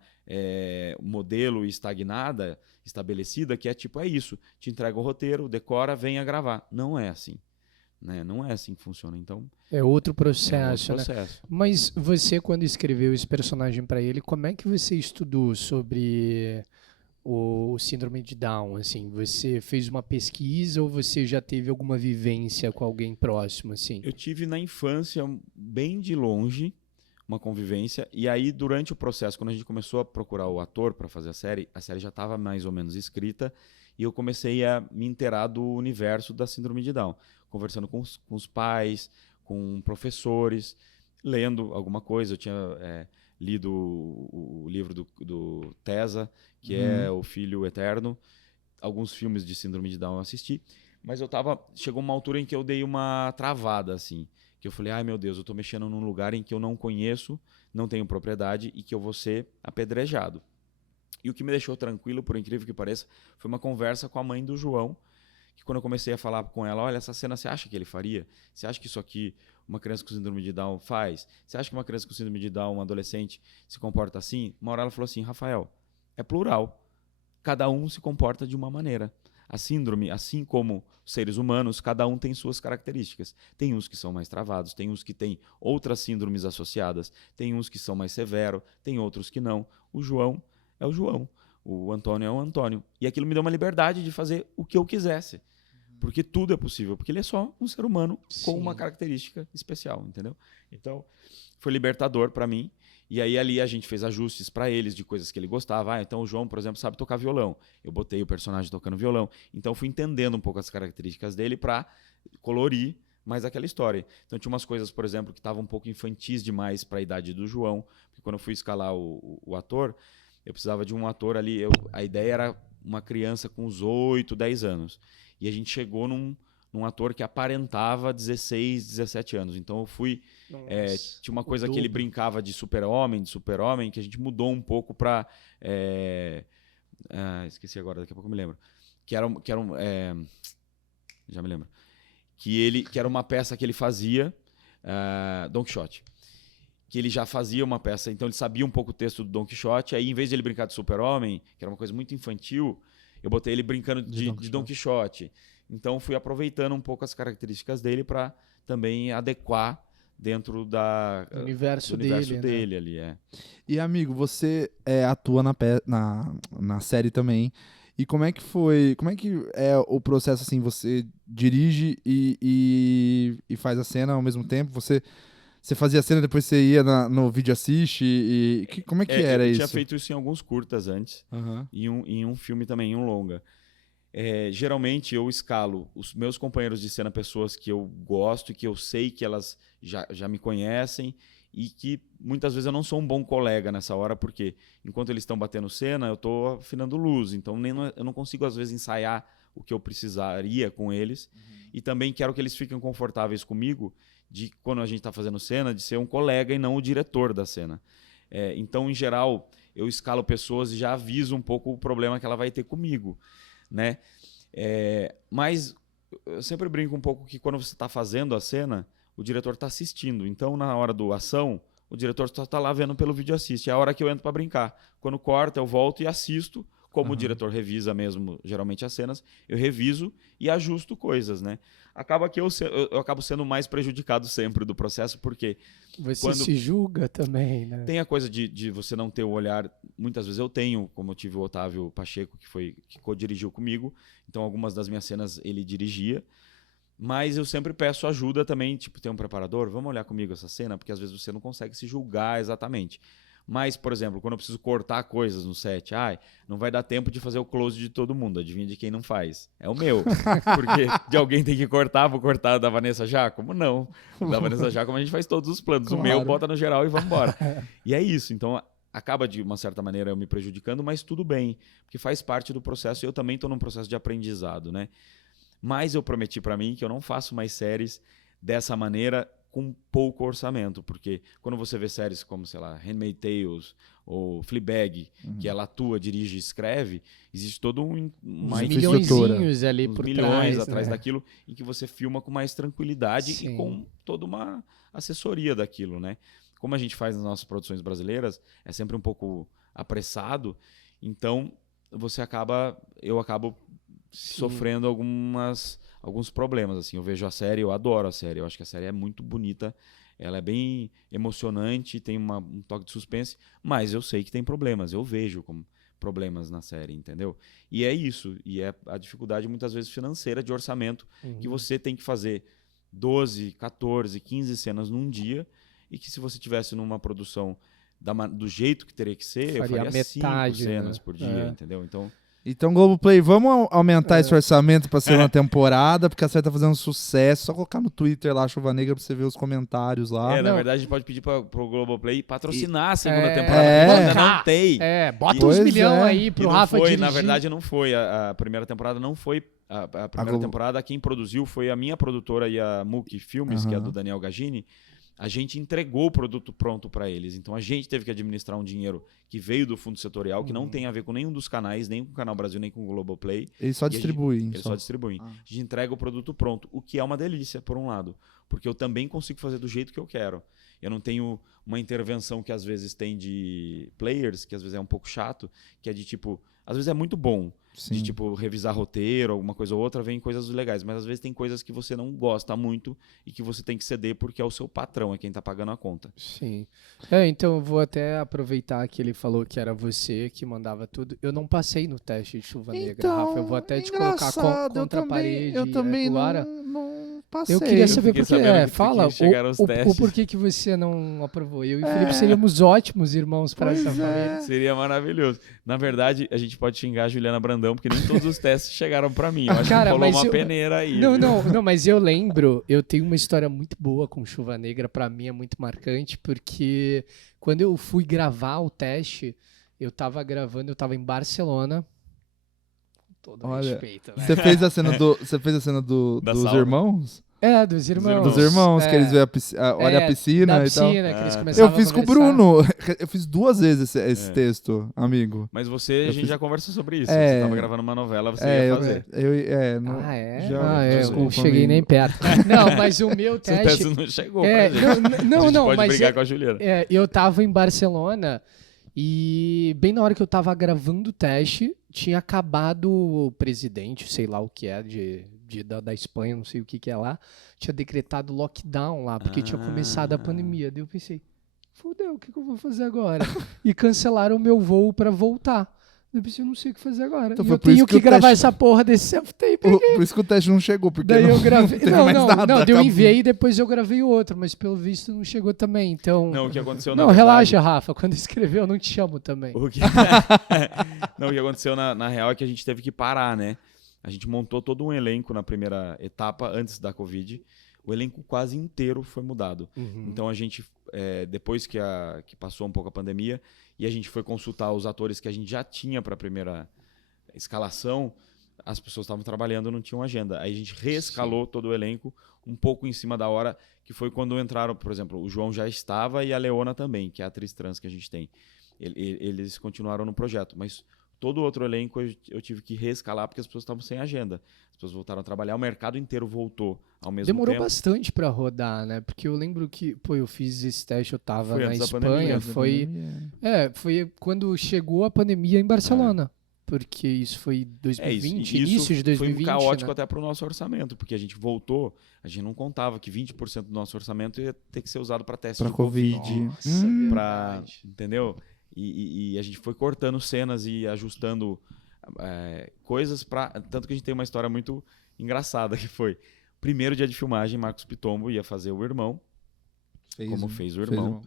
modelo estagnada, estabelecida, que é tipo, é isso, te entrega o roteiro, decora, venha gravar. Não é assim. Né? Não é assim que funciona. Então, é outro processo, né? Mas você, quando escreveu esse personagem para ele, como é que você estudou sobre o síndrome de Down? Assim, você fez uma pesquisa ou você já teve alguma vivência com alguém próximo? Assim? Eu tive na infância, bem de longe, uma convivência. E aí, durante o processo, quando a gente começou a procurar o ator para fazer a série já estava mais ou menos escrita. E eu comecei a me inteirar do universo da síndrome de Down, conversando com os pais, com professores, lendo alguma coisa. Eu tinha lido o livro do Tesa, que é O Filho Eterno. Alguns filmes de síndrome de Down eu assisti. Mas chegou uma altura em que eu dei uma travada, assim. Que eu falei, ai meu Deus, eu estou mexendo num lugar em que eu não conheço, não tenho propriedade e que eu vou ser apedrejado. E o que me deixou tranquilo, por incrível que pareça, foi uma conversa com a mãe do João, que quando eu comecei a falar com ela, olha, essa cena você acha que ele faria? Você acha que isso aqui uma criança com síndrome de Down faz? Você acha que uma criança com síndrome de Down, um adolescente, se comporta assim? Uma hora ela falou assim, Rafael, é plural. Cada um se comporta de uma maneira. A síndrome, assim como seres humanos, cada um tem suas características. Tem uns que são mais travados, tem uns que têm outras síndromes associadas, tem uns que são mais severos, tem outros que não. O João é o João, o Antônio é o Antônio. E aquilo me deu uma liberdade de fazer o que eu quisesse. Porque tudo é possível, porque ele é só um ser humano com uma característica especial, entendeu? Então, foi libertador para mim. E aí ali a gente fez ajustes para eles de coisas que ele gostava. Então o João, por exemplo, sabe tocar violão. Eu botei o personagem tocando violão. Então fui entendendo um pouco as características dele para colorir mais aquela história. Então tinha umas coisas, por exemplo, que estavam um pouco infantis demais para a idade do João. Porque quando eu fui escalar o ator, eu precisava de um ator ali. A ideia era uma criança com uns 8, 10 anos. E a gente chegou num ator que aparentava 16, 17 anos. Então eu fui... tinha uma coisa que ele brincava de super-homem, que a gente mudou um pouco para... esqueci agora, daqui a pouco eu me lembro. Já me lembro. Que era uma peça que ele fazia, Don Quixote. Que ele já fazia uma peça, então ele sabia um pouco o texto do Don Quixote, aí em vez de ele brincar de super-homem, que era uma coisa muito infantil, eu botei ele brincando de Don Quixote. Então fui aproveitando um pouco as características dele para também adequar dentro do universo dele, né? Ali. E amigo, você atua na série também. E como é que é o processo assim? Você dirige e faz a cena ao mesmo tempo? Você fazia a cena, depois você ia no vídeo assiste? Como é que era isso? Eu tinha feito isso em alguns curtas antes, e em um filme também, em um longa. Geralmente eu escalo os meus companheiros de cena, pessoas que eu gosto e que eu sei que elas já me conhecem e que muitas vezes eu não sou um bom colega nessa hora, porque enquanto eles estão batendo cena, eu estou afinando luz, então eu não consigo às vezes ensaiar o que eu precisaria com eles, e também quero que eles fiquem confortáveis comigo, de quando a gente está fazendo cena, de ser um colega e não o diretor da cena. Então, em geral, eu escalo pessoas e já aviso um pouco o problema que ela vai ter comigo, né? Mas eu sempre brinco um pouco que quando você está fazendo a cena, o diretor está assistindo. Então, na hora do ação, o diretor só está lá vendo pelo vídeo assiste. É a hora que eu entro para brincar. Quando corta, eu volto e assisto. Como o diretor revisa mesmo, geralmente, as cenas, eu reviso e ajusto coisas, né? Acaba que eu acabo sendo mais prejudicado sempre do processo, porque... Você se julga também, né? Tem a coisa de você não ter o olhar... Muitas vezes eu tenho, como eu tive o Otávio Pacheco, que co-dirigiu comigo, então algumas das minhas cenas ele dirigia, mas eu sempre peço ajuda também, tipo, tem um preparador, vamos olhar comigo essa cena, porque às vezes você não consegue se julgar exatamente. Mas, por exemplo, quando eu preciso cortar coisas no set, não vai dar tempo de fazer o close de todo mundo. Adivinha de quem não faz? É o meu. Porque de alguém tem que cortar, vou cortar da Vanessa Giacomo? Não. Da Vanessa Giacomo a gente faz todos os planos. Claro. O meu bota no geral e vamos embora. E é isso. Então, acaba, de uma certa maneira, eu me prejudicando, mas tudo bem, porque faz parte do processo e eu também estou num processo de aprendizado, né? Mas eu prometi para mim que eu não faço mais séries dessa maneira com pouco orçamento, porque quando você vê séries como, sei lá, Handmaid's Tales ou Fleabag, que ela atua, dirige e escreve, existe todo uma milhõezinhos ali uns por milhões trás, atrás né? daquilo, em que você filma com mais tranquilidade Sim. e com toda uma assessoria daquilo, né? Como a gente faz nas nossas produções brasileiras, é sempre um pouco apressado, então eu acabo sofrendo alguns problemas, assim. Eu vejo a série, eu adoro a série, eu acho que a série é muito bonita, ela é bem emocionante, tem um toque de suspense, mas eu sei que tem problemas, eu vejo como problemas na série, entendeu? E é isso, e é a dificuldade muitas vezes financeira de orçamento, que você tem que fazer 12, 14, 15 cenas num dia, e que se você tivesse numa produção do jeito que teria que ser, eu faria metade, 5 cenas né? por dia, entendeu? Então, Globoplay, vamos aumentar esse orçamento pra ser uma temporada, porque a série tá fazendo sucesso. Só colocar no Twitter lá, Chuva Negra, pra você ver os comentários lá. na Não. verdade, a gente pode pedir pro Globoplay patrocinar a segunda É, temporada, porque a gente ainda bancar. não tem. Bota Pois uns milhões é. aí E pro não Rafa foi, dirigir. na verdade, não foi. A primeira temporada não foi. A primeira Globo- temporada, quem produziu foi a minha produtora e a Muki Filmes, que é Aham. do Daniel Gagini. A gente entregou o produto pronto para eles. Então a gente teve que administrar um dinheiro que veio do fundo setorial, que não tem a ver com nenhum dos canais, nem com o Canal Brasil, nem com o Globoplay. Eles só E a gente- distribuem. Eles só distribuem. A gente entrega o produto pronto, o que é uma delícia, por um lado. Porque eu também consigo fazer do jeito que eu quero. Eu não tenho uma intervenção que às vezes tem de players, que às vezes é um pouco chato, que é de tipo... Às vezes é muito bom, Sim. de tipo revisar roteiro, alguma coisa ou outra, vem coisas legais. Mas às vezes tem coisas que você não gosta muito e que você tem que ceder porque é o seu patrão, é quem tá pagando a conta. Sim. Então eu vou até aproveitar que ele falou que era você que mandava tudo. Eu não passei no teste de Chuva Negra, Rafa. Eu vou até te colocar contra a parede Eu também agora. não passei. Eu queria saber fiquei por quê. sabendo que Fala chegaram os o testes. porquê que você não aprovou. Eu e o Felipe seríamos ótimos irmãos para essa Pois é. família. Seria maravilhoso. Na verdade, a gente pode xingar a Juliana Brandão, porque nem todos os testes chegaram pra mim. Eu acho Cara, que rolou mas uma eu- peneira aí. Não, viu? não, mas eu lembro, eu tenho uma história muito boa com Chuva Negra, pra mim é muito marcante, porque quando eu fui gravar o teste, eu tava em Barcelona. Com todo Olha, respeito, né? Você fez a cena Da dos sauna. irmãos? É, dos irmãos. Dos irmãos, que eles veem olha a piscina da e tal. piscina, que eles Ah. começavam Eu fiz a com o conversar. Bruno. Eu fiz 2 vezes esse texto, amigo. Mas você, a gente fiz- já conversou sobre isso. É. Você tava gravando uma novela, você ia fazer. Não, Ah, é? já- Eu desculpa, não cheguei amigo. nem perto. Não, mas o meu Seu teste... teste não chegou É, pra gente. não, a gente não, pode mas brigar com a Juliana. eu tava em Barcelona e bem na hora que eu tava gravando o teste, tinha acabado o presidente, sei lá o que é, da Espanha, não sei o que é lá, tinha decretado lockdown lá, porque tinha começado a pandemia. Daí eu pensei, fudeu, o que eu vou fazer agora? E cancelaram o meu voo pra voltar. Eu pensei, eu não sei o que fazer agora. Então E foi eu por isso tenho que que o gravar teste- essa porra desse self-tape. Por isso que o teste não chegou, porque Daí não, eu gravei. não teve Não, mais não, nada. não, daí eu acabou. enviei e depois eu gravei o outro, mas pelo visto não chegou também. Então. Não, o que aconteceu na Não, verdade... relaxa, Rafa. Quando escrever, eu não te chamo também. O que... Não, o que aconteceu na real é que a gente teve que parar, né? A gente montou todo um elenco na primeira etapa, antes da Covid. O elenco quase inteiro foi mudado. Então a gente, depois que passou um pouco a pandemia, e a gente foi consultar os atores que a gente já tinha para a primeira escalação, as pessoas estavam trabalhando, não tinham agenda. Aí a gente reescalou todo o elenco um pouco em cima da hora, que foi quando entraram, por exemplo, o João já estava e a Leona também, que é a atriz trans que a gente tem. Eles continuaram no projeto, mas todo o outro elenco eu tive que reescalar porque as pessoas estavam sem agenda. As pessoas voltaram a trabalhar, o mercado inteiro voltou ao mesmo Demorou tempo. bastante pra rodar, né? Porque eu lembro que, eu fiz esse teste, eu tava Foi na antes da Espanha, pandemia, foi quando chegou a pandemia em Barcelona. Porque isso foi 2020, isso início de 2020, foi caótico né? até para o nosso orçamento, porque a gente voltou, a gente não contava que 20% do nosso orçamento ia ter que ser usado para teste Pra de Covid. Nossa, Pra, verdade. entendeu? E a gente foi cortando cenas e ajustando coisas para tanto que a gente tem uma história muito engraçada que foi primeiro dia de filmagem, Marcos Pitombo ia fazer o irmão, como fez o irmão,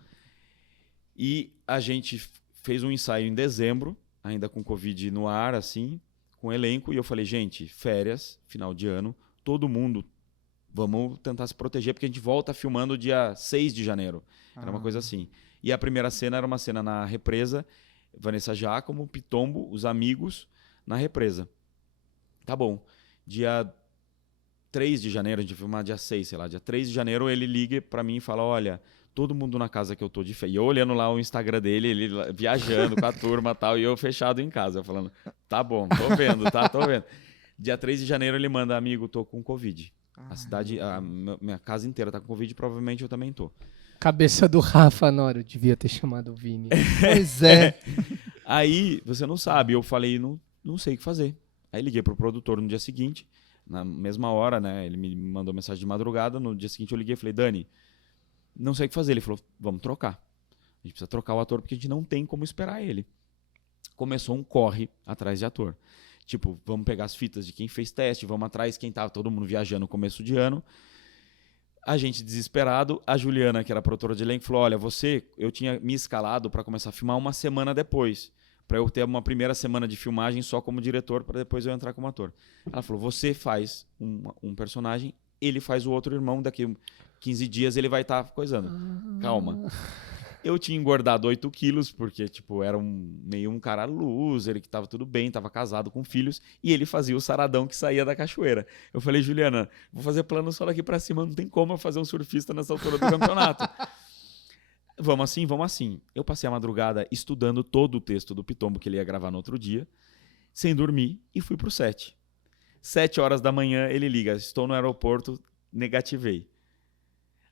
e a gente fez um ensaio em dezembro, ainda com Covid no ar, assim, com elenco, e eu falei, gente, férias, final de ano, todo mundo, vamos tentar se proteger, porque a gente volta filmando dia 6 de janeiro. Era uma coisa assim. E a primeira cena era uma cena na represa, Vanessa Giacomo, Pitombo, os amigos, na represa. Tá bom. Dia 3 de janeiro, a gente vai filmar dia 6, sei lá. Dia 3 de janeiro ele liga pra mim e fala, olha, todo mundo na casa que eu tô de férias. E eu olhando lá o Instagram dele, ele viajando com a turma e tal, e eu fechado em casa, falando, tá bom, tô vendo, tá, tô vendo. Dia 3 de janeiro ele manda, amigo, tô com Covid. Minha casa inteira tá com Covid, provavelmente eu também tô. Cabeça do Rafa, Nora, eu devia ter chamado o Vini. Pois é. Aí, você não sabe, eu falei, não sei o que fazer. Aí liguei pro produtor no dia seguinte, na mesma hora, né, ele me mandou mensagem de madrugada, no dia seguinte eu liguei e falei, Dani, não sei o que fazer. Ele falou, vamos trocar. A gente precisa trocar o ator porque a gente não tem como esperar ele. Começou um corre atrás de ator. Tipo, vamos pegar as fitas de quem fez teste, vamos atrás quem tava todo mundo viajando no começo de ano. A gente desesperado, a Juliana, que era a produtora de elenco, falou, olha, eu tinha me escalado para começar a filmar uma semana depois, para eu ter uma primeira semana de filmagem só como diretor, para depois eu entrar como ator. Ela falou, você faz um personagem, ele faz o outro irmão, daqui 15 dias ele vai estar coisando. Calma. Eu tinha engordado 8 quilos, porque, tipo, era meio um cara loser, que tava tudo bem, tava casado com filhos, e ele fazia o saradão que saía da cachoeira. Eu falei, Juliana, vou fazer plano só daqui pra cima, não tem como eu fazer um surfista nessa altura do campeonato. Vamos assim, vamos assim. Eu passei a madrugada estudando todo o texto do Pitombo que ele ia gravar no outro dia, sem dormir, e fui pro set. 7 horas da manhã, ele liga, estou no aeroporto, negativei.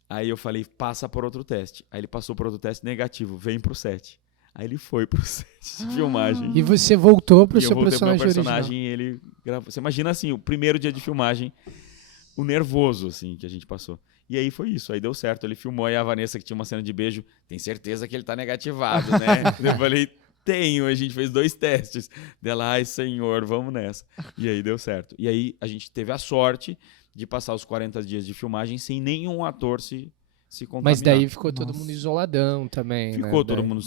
Aí eu falei, passa por outro teste. Aí ele passou por outro teste, negativo, vem pro set. Aí ele foi pro set de filmagem. E você voltou pro E seu eu voltei personagem pro meu personagem original. e ele gravou. Você imagina assim, o primeiro dia de filmagem, o nervoso assim que a gente passou. E aí foi isso, aí deu certo. Ele filmou, aí a Vanessa, que tinha uma cena de beijo, tem certeza que ele tá negativado, né? Eu falei, tenho. A gente fez 2 testes. Dela, ai senhor, vamos nessa. E aí deu certo. E aí a gente teve a sorte de passar os 40 dias de filmagem sem nenhum ator se contaminar. Mas daí ficou todo mundo isoladão também, né? Ficou, todo Daí- mundo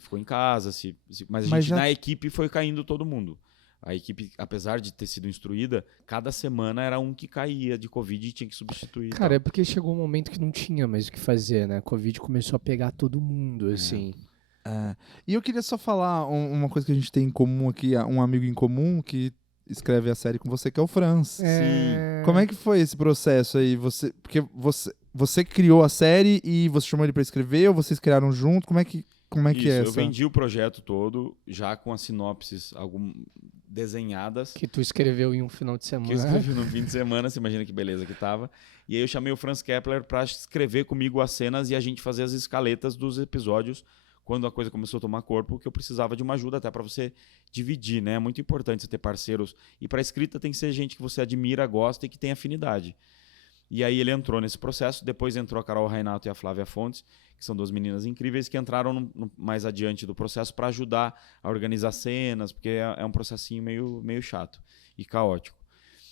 ficou em casa, mas a Mas gente, já- na equipe foi caindo todo mundo. A equipe, apesar de ter sido instruída, cada semana era um que caía de Covid e tinha que substituir. e Cara, tal. é porque chegou um momento que não tinha mais o que fazer, né? A Covid começou a pegar todo mundo, assim. E eu queria só falar uma coisa que a gente tem em comum aqui, um amigo em comum que escreve a série com você, que é o Franz. Como é que foi esse processo aí? Porque você criou a série e você chamou ele pra escrever, ou vocês criaram junto? Como é que Isso, é eu essa? vendi o projeto todo, já com as sinopses desenhadas. Que tu escreveu em um final de Que semana. eu escrevi no fim de semana, você imagina que beleza que tava. E aí eu chamei o Franz Kepler para escrever comigo as cenas e a gente fazer as escaletas dos episódios quando a coisa começou a tomar corpo, que eu precisava de uma ajuda até para você dividir, né? É muito importante você ter parceiros. E para escrita tem que ser gente que você admira, gosta e que tem afinidade. E aí ele entrou nesse processo, depois entrou a Carol Reinato e a Flávia Fontes, que são 2 meninas incríveis, que entraram mais adiante do processo para ajudar a organizar cenas, porque é um processinho meio chato e caótico.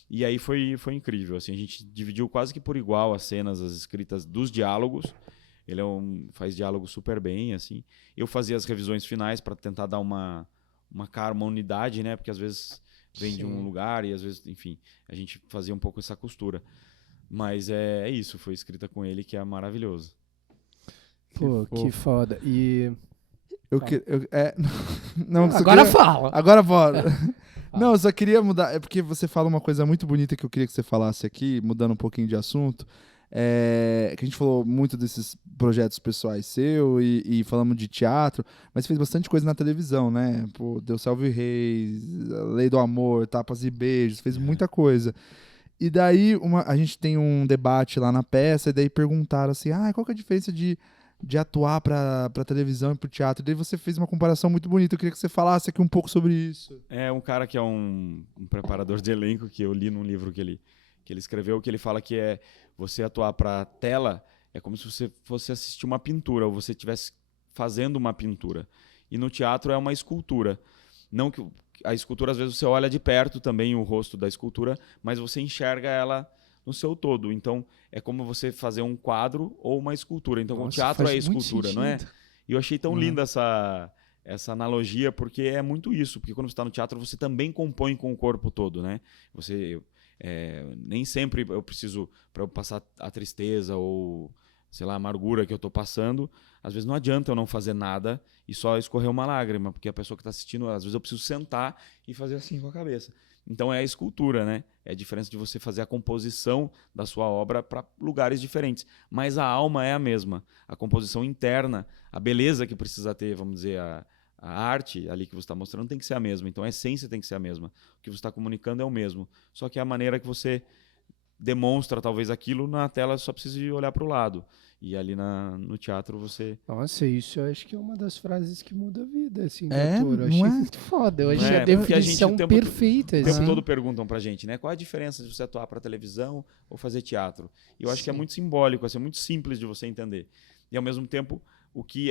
E aí foi incrível, assim, a gente dividiu quase que por igual as cenas, as escritas dos diálogos. Ele faz diálogo super bem, assim. Eu fazia as revisões finais para tentar dar uma unidade, né? Porque às vezes vem de um lugar e às vezes, enfim, a gente fazia um pouco essa costura. Mas é isso, foi escrita com ele, que é maravilhoso. Pô, que foda. E... Não, só Agora queria- fala! Agora bora. Não, eu só queria mudar. É porque você fala uma coisa muito bonita que eu queria que você falasse aqui, mudando um pouquinho de assunto. Que a gente falou muito desses projetos pessoais seu e falamos de teatro, mas fez bastante coisa na televisão, né? Pô, Deus Salve Reis, Lei do Amor, Tapas e Beijos, fez muita coisa. E daí a gente tem um debate lá na peça, e daí perguntaram assim, qual que é a diferença de atuar pra televisão e pro teatro? E daí você fez uma comparação muito bonita, eu queria que você falasse aqui um pouco sobre isso. É um cara que é um preparador de elenco, que eu li num livro que ele escreveu, que ele fala que você atuar para tela é como se você fosse assistir uma pintura, ou você estivesse fazendo uma pintura. E no teatro é uma escultura. Não que a escultura, às vezes, você olha de perto também o rosto da escultura, mas você enxerga ela no seu todo. Então, é como você fazer um quadro ou uma escultura. Então, o teatro é a escultura, não é? E eu achei tão linda essa analogia, porque é muito isso. Porque quando você está no teatro, você também compõe com o corpo todo, né? Nem sempre eu preciso, para eu passar a tristeza ou, sei lá, amargura que eu tô passando, às vezes não adianta eu não fazer nada e só escorrer uma lágrima, porque a pessoa que está assistindo, às vezes eu preciso sentar e fazer assim com a cabeça. Então é a escultura, né? É a diferença de você fazer a composição da sua obra para lugares diferentes. Mas a alma é a mesma. A composição interna, a beleza que precisa ter, vamos dizer, a arte ali que você está mostrando tem que ser a mesma. Então a essência tem que ser a mesma. O que você está comunicando é o mesmo. Só que a maneira que você demonstra talvez aquilo na tela só precisa olhar para o lado. E ali no teatro você... Nossa, isso eu acho que é uma das frases que muda a vida, assim, do É, ator. Eu não achei é? muito foda. Eu Não achei é? a Porque a gente definição o tempo perfeita, O tempo assim. todo perguntam pra gente, né? Qual a diferença de você atuar para televisão ou fazer teatro? E eu acho que é muito simbólico, assim, é muito simples de você entender. E ao mesmo tempo,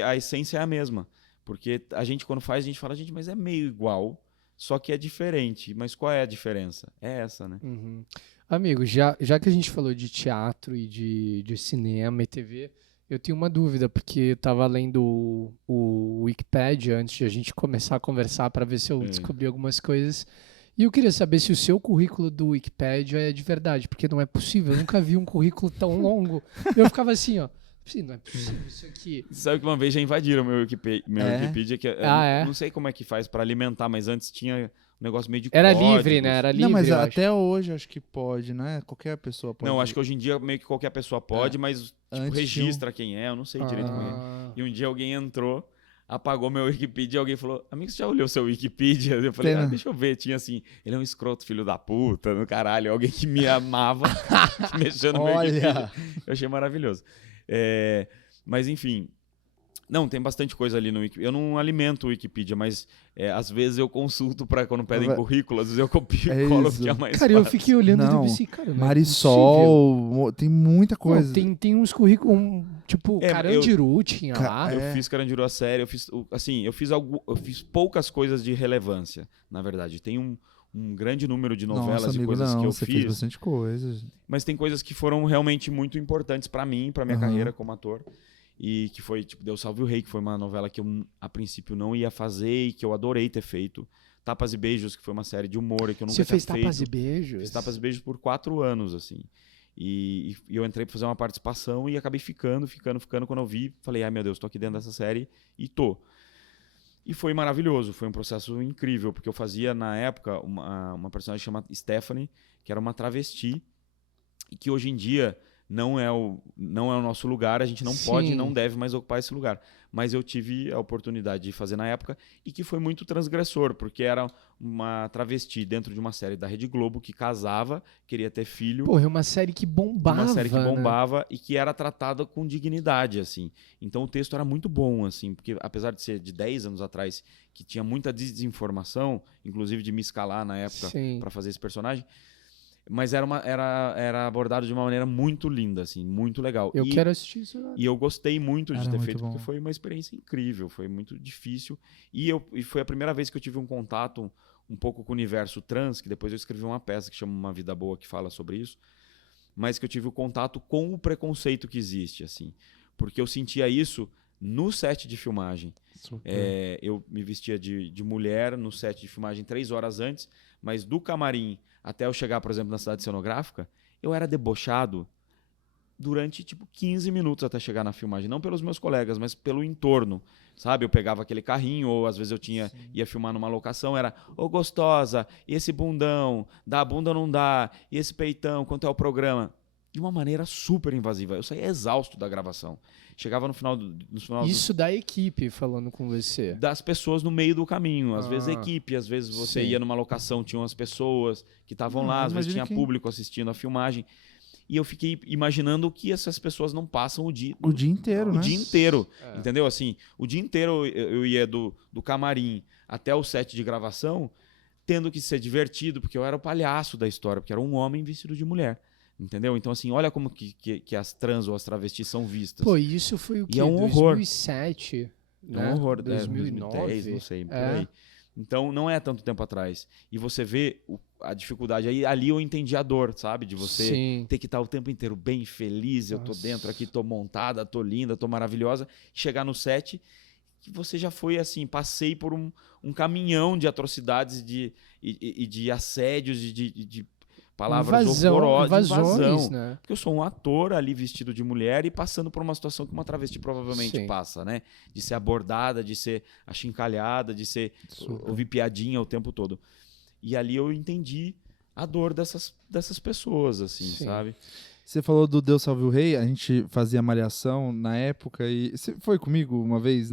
a essência é a mesma. Porque a gente, quando faz, a gente fala, gente, mas é meio igual, só que é diferente. Mas qual é a diferença? É essa, né? Uhum. Amigo, já que a gente falou de teatro e de cinema e TV, eu tenho uma dúvida, porque eu estava lendo o Wikipedia antes de a gente começar a conversar para ver se eu descobri algumas coisas. E eu queria saber se o seu currículo do Wikipedia é de verdade, porque não é possível, eu nunca vi um currículo tão longo. Eu ficava assim, ó, não é possível isso aqui. Sabe que uma vez já invadiram meu Wikipedia, que não sei como é que faz para alimentar, mas antes tinha um negócio meio de Era códigos. livre, né? Era livre, Não, mas eu acho. até hoje acho que pode, né? Qualquer pessoa pode. Não, acho que hoje em dia meio que qualquer pessoa pode, mas tipo, Antes registra quem é, eu não sei direito como é. E um dia alguém entrou, apagou meu Wikipedia e alguém falou, amigo, você já olhou seu Wikipedia? Eu falei, deixa eu ver. Tinha assim, ele é um escroto, filho da puta, no caralho. Alguém que me amava, mexendo no meu Wikipedia. Eu achei maravilhoso. Mas enfim... Não, tem bastante coisa ali no Wikipedia. Eu não alimento o Wikipedia, mas às vezes eu consulto para quando pedem currículo, às vezes eu copio e colo porque é mais Cara, fácil. eu fiquei olhando e pensei, cara, não é possível. Marisol, tem muita coisa. Não, tem uns currículos, tipo, Carandiru tinha lá. Eu fiz Carandiru a série, eu fiz poucas coisas de relevância, na verdade. Tem um grande número de novelas e coisas que eu você fiz. Fez bastante coisa. Mas tem coisas que foram realmente muito importantes para mim, para minha carreira como ator. E que foi, tipo, Deus Salve o Rei, que foi uma novela que eu, a princípio, não ia fazer e que eu adorei ter feito. Tapas e Beijos, que foi uma série de humor e que eu nunca tinha feito. Você fez Tapas e Beijos? Fiz Tapas e Beijos por 4 anos, assim. E eu entrei pra fazer uma participação e acabei ficando. Quando eu vi, falei, ai meu Deus, tô aqui dentro dessa série e tô. E foi maravilhoso, foi um processo incrível, porque eu fazia, na época, uma personagem chamada Stephanie, que era uma travesti, e que hoje em dia... Não é o nosso lugar, a gente não pode e não deve mais ocupar esse lugar. Mas eu tive a oportunidade de fazer na época e que foi muito transgressor, porque era uma travesti dentro de uma série da Rede Globo que casava, queria ter filho. Porra, é uma série que bombava. Uma série que bombava, né? E que era tratada com dignidade, assim. Então o texto era muito bom, assim, porque apesar de ser de 10 anos atrás, que tinha muita desinformação, inclusive de me escalar na época para fazer esse personagem, mas era abordado de uma maneira muito linda, assim, muito legal. Eu quero assistir isso agora. E eu gostei muito de ter feito, bom. porque foi uma experiência incrível, foi muito difícil. E foi a primeira vez que eu tive um contato um pouco com o universo trans, que depois eu escrevi uma peça que chama Uma Vida Boa, que fala sobre isso, mas que eu tive o contato com o preconceito que existe, assim. Porque eu sentia isso no set de filmagem. Eu me vestia de mulher no set de filmagem 3 horas antes, mas do camarim até eu chegar, por exemplo, na cidade cenográfica, eu era debochado durante, tipo, 15 minutos até chegar na filmagem. Não pelos meus colegas, mas pelo entorno, sabe? Eu pegava aquele carrinho, ou às vezes eu ia filmar numa locação, era, ô gostosa, e esse bundão, dá a bunda ou não dá, e esse peitão, quanto é o programa? De uma maneira super invasiva. Eu saía exausto da gravação. Chegava no final Isso da equipe falando com você. Das pessoas no meio do caminho. Às vezes a equipe, às vezes você ia numa locação, tinham as pessoas que estavam lá, às vezes tinha público assistindo a filmagem. E eu fiquei imaginando que essas pessoas não passam o dia inteiro, né? O dia inteiro, entendeu? Assim, o dia inteiro eu ia do camarim até o set de gravação, tendo que ser divertido, porque eu era o palhaço da história, porque era um homem vestido de mulher. Entendeu? Então, assim, olha como que as trans ou as travestis são vistas. Pô, isso foi o quê? E é um horror. 2007, né? É um horror. 2009. 2010, não sei, por aí. Então, não é tanto tempo atrás. E você vê a dificuldade. Ali eu entendi a dor, sabe? De você ter que estar o tempo inteiro bem feliz. Eu tô dentro aqui, tô montada, tô linda, tô maravilhosa. Chegar no set, que você já foi assim, passei por um caminhão de atrocidades e de assédios, de palavras horrorosas, invasões, né? Porque eu sou um ator ali vestido de mulher e passando por uma situação que uma travesti provavelmente Sim. passa, né? De ser abordada, de ser achincalhada, de ser ouvir piadinha o tempo todo. E ali eu entendi a dor dessas pessoas, assim, Sim. sabe? Você falou do Deus Salve o Rei, a gente fazia malhação na época e você foi comigo uma vez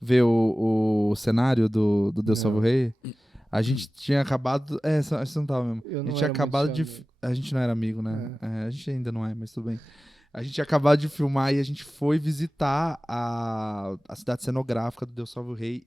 ver o cenário do Deus Salve o Rei? A gente tinha acabado. Você não tava mesmo. Eu A não gente tinha era acabado muito de. seu amigo. A gente não era amigo, né? A gente ainda não é, mas tudo bem. A gente tinha acabado de filmar e a gente foi visitar a cidade cenográfica do Deus Salve o Rei.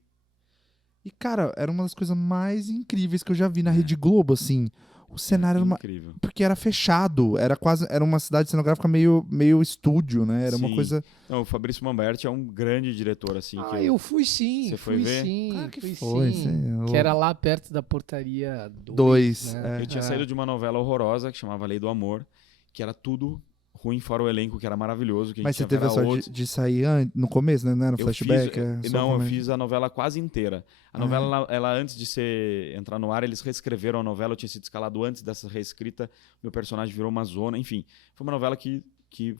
E, cara, era uma das coisas mais incríveis que eu já vi na Rede Globo, assim. O cenário era uma. Incrível. Porque era fechado, era uma cidade cenográfica meio estúdio, né? Era uma Sim. coisa. Não, o Fabrício Mamberti é um grande diretor, assim. que Eu fui sim. Você foi fui ver? sim. Claro que fui foi, sim. sim. Que era lá perto da portaria 2. Dois, Né? Eu tinha saído de uma novela horrorosa que chamava Lei do Amor, que era tudo ruim, fora o elenco, que era maravilhoso. Que a Mas gente você teve a sorte de sair no começo, né? Não era no flashback? Eu fiz a novela quase inteira. A novela, ela antes de entrar no ar, eles reescreveram a novela, eu tinha sido escalado antes dessa reescrita, meu personagem virou uma zona, enfim. Foi uma novela que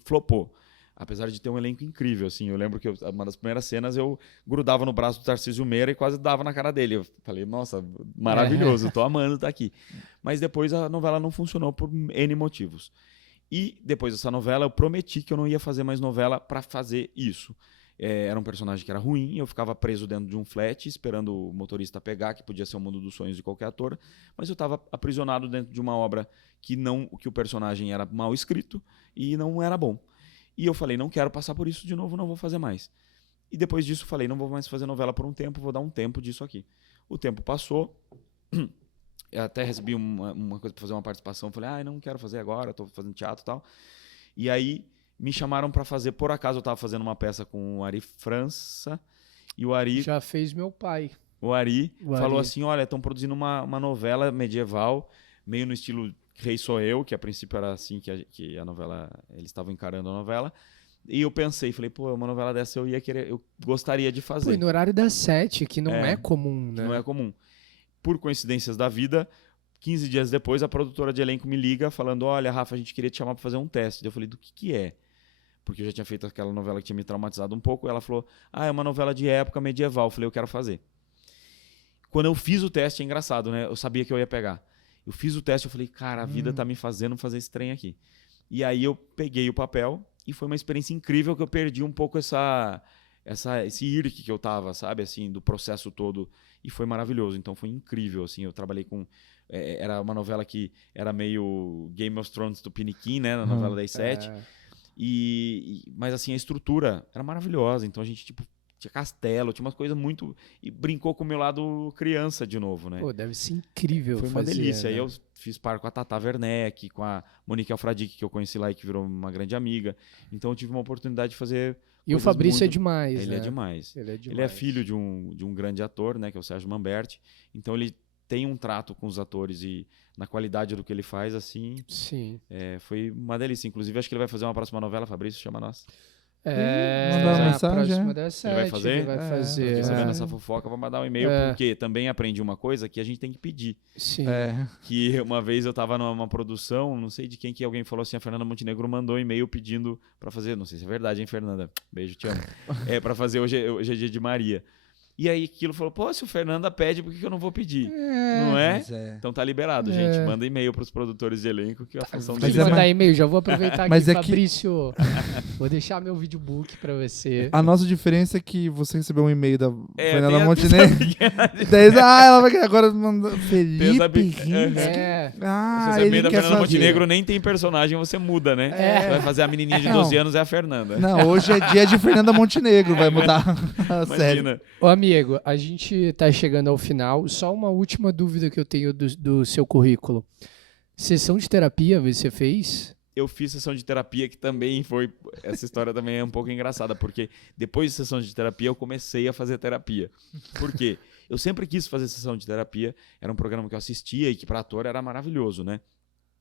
flopou. Apesar de ter um elenco incrível, assim. Eu lembro que uma das primeiras cenas eu grudava no braço do Tarcísio Meira e quase dava na cara dele. Eu falei, nossa, maravilhoso, tô amando estar aqui. Mas depois a novela não funcionou por N motivos. E depois dessa novela eu prometi que eu não ia fazer mais novela para fazer isso. Era um personagem que era ruim, eu ficava preso dentro de um flat esperando o motorista pegar, que podia ser o mundo dos sonhos de qualquer ator, mas eu estava aprisionado dentro de uma obra que o personagem era mal escrito e não era bom. E eu falei, não quero passar por isso de novo, não vou fazer mais. E depois disso falei, não vou mais fazer novela por um tempo, vou dar um tempo disso aqui. O tempo passou, eu até recebi uma coisa para fazer uma participação, falei, não quero fazer agora, estou fazendo teatro e tal. E aí me chamaram para fazer, por acaso eu estava fazendo uma peça com o Ari França, e o Ari... Já fez meu pai. O Ari falou assim, olha, estão produzindo uma novela medieval, meio no estilo Rei Sou Eu, que a princípio era assim que a novela, eles estavam encarando a novela. E eu pensei, falei, uma novela dessa eu gostaria de fazer. Foi no horário das 7, que não é comum, né? Não é comum. Por coincidências da vida, 15 dias depois, a produtora de elenco me liga falando, olha, Rafa, a gente queria te chamar para fazer um teste. Eu falei, do que é? Porque eu já tinha feito aquela novela que tinha me traumatizado um pouco. Ela falou, é uma novela de época medieval. Eu falei, eu quero fazer. Quando eu fiz o teste, é engraçado, né? Eu sabia que eu ia pegar. Eu fiz o teste, eu falei, cara, a vida tá me fazendo fazer esse trem aqui. E aí eu peguei o papel e foi uma experiência incrível que eu perdi um pouco esse irque que eu tava, sabe? Assim, do processo todo. E foi maravilhoso. Então foi incrível, assim. Eu trabalhei com... era uma novela que era meio Game of Thrones do Piniquim, né? Na novela das 7. Mas assim, a estrutura era maravilhosa. Então a gente, tinha castelo, tinha umas coisas muito... E brincou com o meu lado criança de novo, né? Pô, deve ser incrível. Foi uma delícia. Né? Aí eu fiz par com a Tata Werneck, com a Monique Alfradique, que eu conheci lá e que virou uma grande amiga. Então eu tive uma oportunidade de fazer... E o Fabrício é demais, ele né? é demais. Ele é demais. Ele é filho de um grande ator, né? Que é o Sérgio Mamberti. Então ele tem um trato com os atores e na qualidade do que ele faz, assim... Sim. Foi uma delícia. Inclusive, acho que ele vai fazer uma próxima novela, Fabrício, chama nós. mandar uma mensagem, próxima das 7, Ele vai fazer? Ele vai fazer. Fiquei sabendo essa fofoca, vou mandar um e-mail, porque também aprendi uma coisa que a gente tem que pedir. Sim. Que uma vez eu tava numa produção, não sei de quem que alguém falou assim, a Fernanda Montenegro mandou um e-mail pedindo pra fazer, não sei se é verdade, hein, Fernanda? Beijo, te amo. Pra fazer hoje é dia de Maria. E aí aquilo falou, pô, se o Fernanda pede, por que eu não vou pedir? Não é? Então tá liberado, gente. Manda e-mail pros produtores de elenco, que a função deles mandar e-mail, já vou aproveitar mas aqui, Fabrício. Vou deixar meu videobook pra você. A nossa diferença é que você recebeu um e-mail da Fernanda tem Montenegro. Daí, ela vai agora mandar Felipe Rins. Se você e-mail da Fernanda Montenegro nem tem personagem, você muda, né? Você vai fazer a menininha de 12 anos, é a Fernanda. Não, hoje é dia de Fernanda Montenegro, vai mudar a série. Ô, amigo, a gente tá chegando ao final. Só uma última dúvida que eu tenho do seu currículo. Sessão de terapia você fez? Eu fiz sessão de terapia, que também foi... Essa história também é um pouco engraçada, porque depois de sessão de terapia, eu comecei a fazer terapia. Por quê? Eu sempre quis fazer sessão de terapia. Era um programa que eu assistia e que para ator era maravilhoso, né?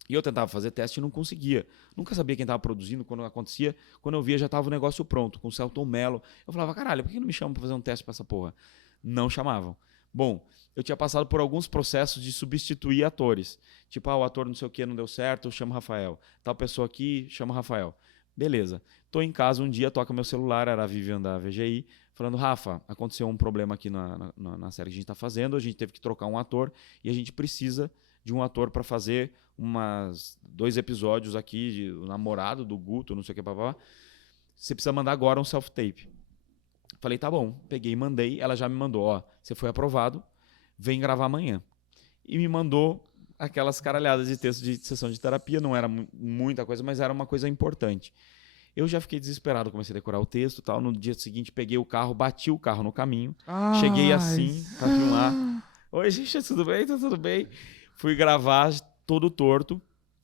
E eu tentava fazer teste e não conseguia. Nunca sabia quem estava produzindo, quando acontecia. Quando eu via, já estava o negócio pronto, com o Celton Mello. Eu falava, caralho, por que não me chamam para fazer um teste para essa porra? Não chamavam. Bom, eu tinha passado por alguns processos de substituir atores. Tipo, o ator não sei o que não deu certo, chama o Rafael. Tal pessoa aqui, chama o Rafael. Beleza. Tô em casa um dia, toca meu celular, era a Vivian da VGI, falando, Rafa, aconteceu um problema aqui na série que a gente tá fazendo, a gente teve que trocar um ator e a gente precisa de um ator para fazer 2 episódios aqui, o namorado do Guto, não sei o que, papá. Você precisa mandar agora um self-tape. Falei, tá bom. Peguei e mandei. Ela já me mandou, você foi aprovado, vem gravar amanhã. E me mandou aquelas caralhadas de texto de sessão de terapia. Não era muita coisa, mas era uma coisa importante. Eu já fiquei desesperado, comecei a decorar o texto e tal. No dia seguinte, peguei o carro, bati o carro no caminho. Cheguei assim, pra filmar. Oi, gente, tudo bem? Tá tudo bem? Fui gravar todo torto.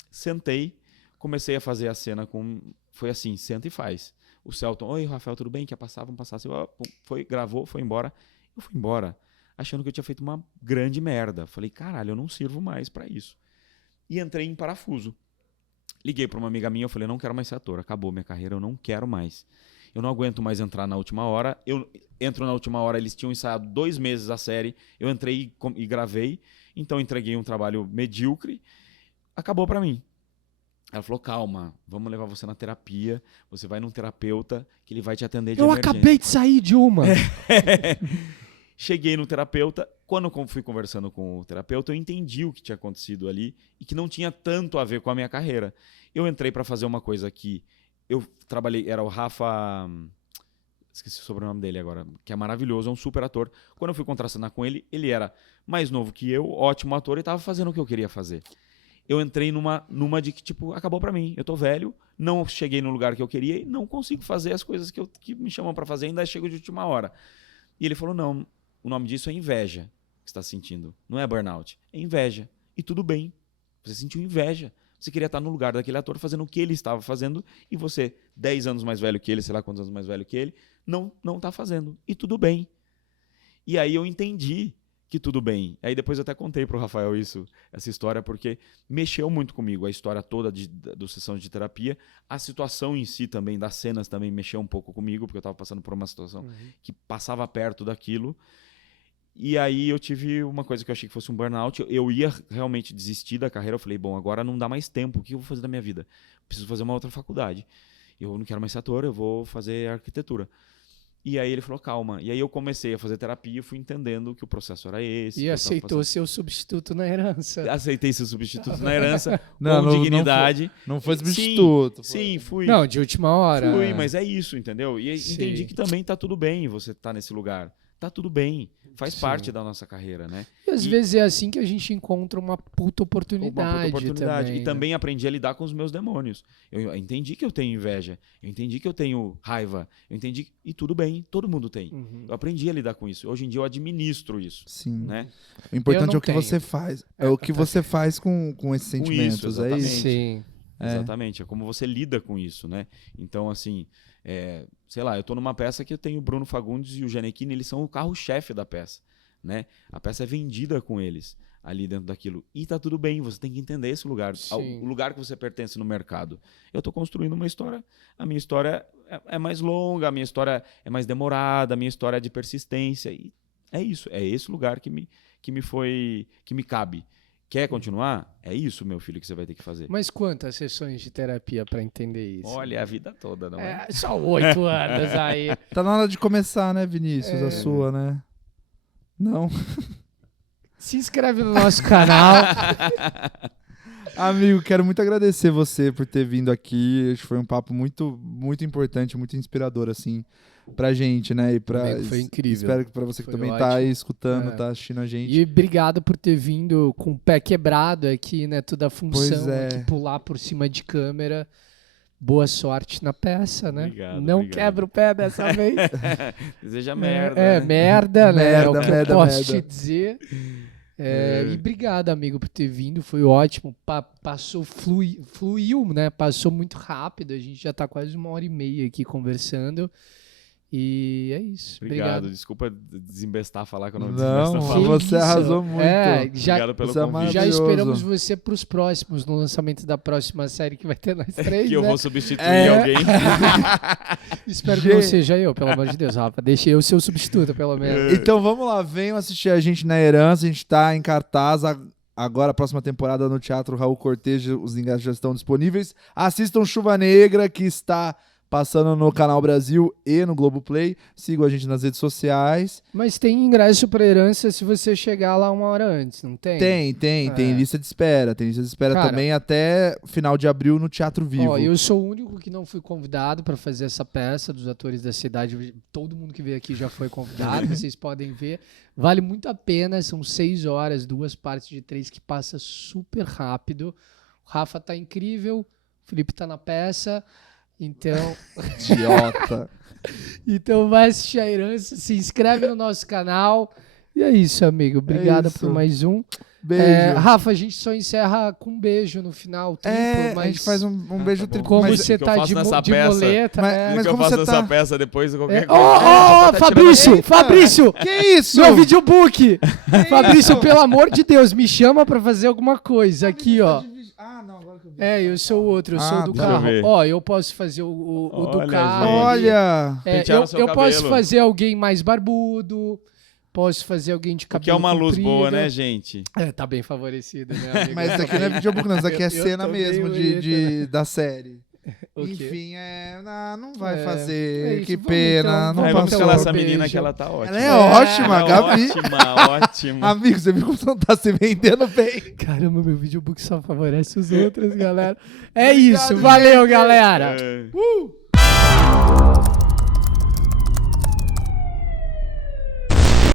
Sentei, comecei a fazer a cena com... Foi assim, senta e faz. O Celton, oi, Rafael, tudo bem? Quer passar? Vamos passar. Foi, gravou, foi embora. Eu fui embora, achando que eu tinha feito uma grande merda. Falei, caralho, eu não sirvo mais pra isso. E entrei em parafuso. Liguei pra uma amiga minha, eu falei, não quero mais ser ator. Acabou minha carreira, eu não quero mais. Eu não aguento mais entrar na última hora. Eu entro na última hora, eles tinham ensaiado 2 meses a série. Eu entrei e gravei. Então entreguei um trabalho medíocre. Acabou pra mim. Ela falou, calma, vamos levar você na terapia, você vai num terapeuta que ele vai te atender de emergência. Eu acabei de sair de uma. Cheguei no terapeuta, quando eu fui conversando com o terapeuta, eu entendi o que tinha acontecido ali e que não tinha tanto a ver com a minha carreira. Eu entrei para fazer uma coisa que eu trabalhei, era o Rafa... Esqueci o sobrenome dele agora, que é maravilhoso, é um super ator. Quando eu fui contracenar com ele, ele era mais novo que eu, ótimo ator e estava fazendo o que eu queria fazer. Eu entrei numa de que, tipo, acabou pra mim. Eu tô velho, não cheguei no lugar que eu queria e não consigo fazer as coisas que me chamam pra fazer, ainda chego de última hora. E ele falou, não, o nome disso é inveja que você tá sentindo. Não é burnout, é inveja. E tudo bem, você sentiu inveja. Você queria estar no lugar daquele ator fazendo o que ele estava fazendo e você, 10 anos mais velho que ele, sei lá quantos anos mais velho que ele, não tá fazendo. E tudo bem. E aí eu entendi que tudo bem. Aí depois eu até contei pro Rafael essa história, porque mexeu muito comigo, a história toda do sessão de terapia, a situação em si também, das cenas também mexeu um pouco comigo, porque eu estava passando por uma situação que passava perto daquilo. E aí eu tive uma coisa que eu achei que fosse um burnout, eu ia realmente desistir da carreira, eu falei, bom, agora não dá mais tempo, o que eu vou fazer da minha vida? Preciso fazer uma outra faculdade. Eu não quero mais ser ator, eu vou fazer arquitetura. E aí ele falou, calma. E aí eu comecei a fazer terapia e fui entendendo que o processo era esse. E aceitou ser o substituto na herança. Aceitei ser substituto na herança, com dignidade. Não foi substituto. Sim, fui. Não, de última hora. Fui, mas é isso, entendeu? E entendi que também tá tudo bem você tá nesse lugar. Tá tudo bem. Faz parte da nossa carreira, né? E às vezes é assim que a gente encontra uma puta oportunidade. Também, e também aprendi a lidar com os meus demônios. Eu entendi que eu tenho inveja. Eu entendi que eu tenho raiva. Eu entendi. E tudo bem, todo mundo tem. Eu aprendi a lidar com isso. Hoje em dia eu administro isso. Sim. Né? O importante é o que você faz. É o que você faz com esses sentimentos. Com isso, exatamente. Sim. Exatamente. É como você lida com isso, né? Então, assim... sei lá, eu tô numa peça que eu tenho o Bruno Fagundes e o Gianecchini, eles são o carro-chefe da peça, né? A peça é vendida com eles ali dentro daquilo. E tá tudo bem, você tem que entender esse lugar, o lugar que você pertence no mercado. Eu tô construindo uma história, a minha história é mais longa, a minha história é mais demorada, a minha história é de persistência. E é isso, é esse lugar que me cabe. Quer continuar? É isso, meu filho, que você vai ter que fazer. Mas quantas sessões de terapia pra entender isso? Olha, a vida toda, não é? Só 8 anos aí. Tá na hora de começar, né, Vinícius? A sua, né? Não? Se inscreve no nosso canal. Amigo, quero muito agradecer você por ter vindo aqui. Acho que foi um papo muito, muito importante, muito inspirador, assim, pra gente, né? E foi incrível. Espero que pra você que foi também ótimo. tá aí escutando, tá assistindo a gente. E obrigado por ter vindo com o pé quebrado aqui, né? Toda a função aqui, pular por cima de câmera. Boa sorte na peça, né? Não quebra o pé dessa vez. Deseja merda. Merda, né? Merda, é o que merda, eu posso merda. te dizer. E obrigado, amigo, por ter vindo. Foi ótimo. Passou, fluiu, né? Passou muito rápido. A gente já tá quase 1h30 aqui conversando. E é isso. Obrigado. Desculpa desembestar falar que eu não Não, desembestar falar. você arrasou muito. Já, Obrigado pelo Você é convite. já maravilhoso. esperamos você pros próximos, no lançamento da próxima série que vai ter nós três, Que eu né? vou substituir alguém. Espero que não seja eu, pelo amor de Deus, Rafa. Deixa eu ser o substituto, pelo menos. Então vamos lá, venham assistir a gente na Herança. A gente tá em cartaz agora, a próxima temporada no Teatro Raul Cortez. Os ingressos já estão disponíveis. Assistam Chuva Negra, que está passando no Canal Brasil e no Globoplay. Sigam a gente nas redes sociais. Mas tem ingresso pra Herança se você chegar lá 1 hora antes, não tem? Tem lista de espera. Tem lista de espera Cara, também até final de abril no Teatro Vivo. Ó, eu sou o único que não fui convidado pra fazer essa peça dos atores da cidade. Todo mundo que veio aqui já foi convidado, vocês podem ver. Vale muito a pena, são 6 horas, 2 partes de 3 que passa super rápido. O Rafa tá incrível, o Felipe tá na peça. Então, Idiota. então vai assistir a Herança, se inscreve no nosso canal. E é isso, amigo. Obrigado isso. por mais um. Beijo. Rafa, a gente só encerra com um beijo no final. Triplo, mas a gente faz um beijo tá bom. triplo. como mas você que eu tá faço de, nessa de peça? moleta, Mas- né? mas que eu como faço você essa tá? peça depois de qualquer Ô, coisa. ô, Fabrício, Eita! Fabrício, Que isso? meu videobook. Fabrício, pelo amor de Deus, me chama pra fazer alguma coisa aqui, ó. Ah, não, agora que eu vi. Eu sou outro, eu sou Ah, do deixa eu carro. ver. Ó, eu posso fazer o do Olha, carro. gente. Olha! Pentearam eu seu posso cabelo. fazer alguém mais barbudo, posso fazer alguém de cabelo Que é uma luz comprido. boa, né, gente? Tá bem favorecido, né, amigo? Mas isso aqui não é videobook, não. Isso aqui é Eu cena tô mesmo bem da série. O quê? Enfim, não vai É, fazer. é isso, Que vamos pena. então, não vamos Aí vamos então, escalar um essa menina beijo. que ela tá ótima. Ela é ótima, Ela é Gabi. ótima. Amigo, você viu como você não tá se vendendo bem? Caramba, meu videobook só favorece os outros, galera. É isso, valeu, galera. É.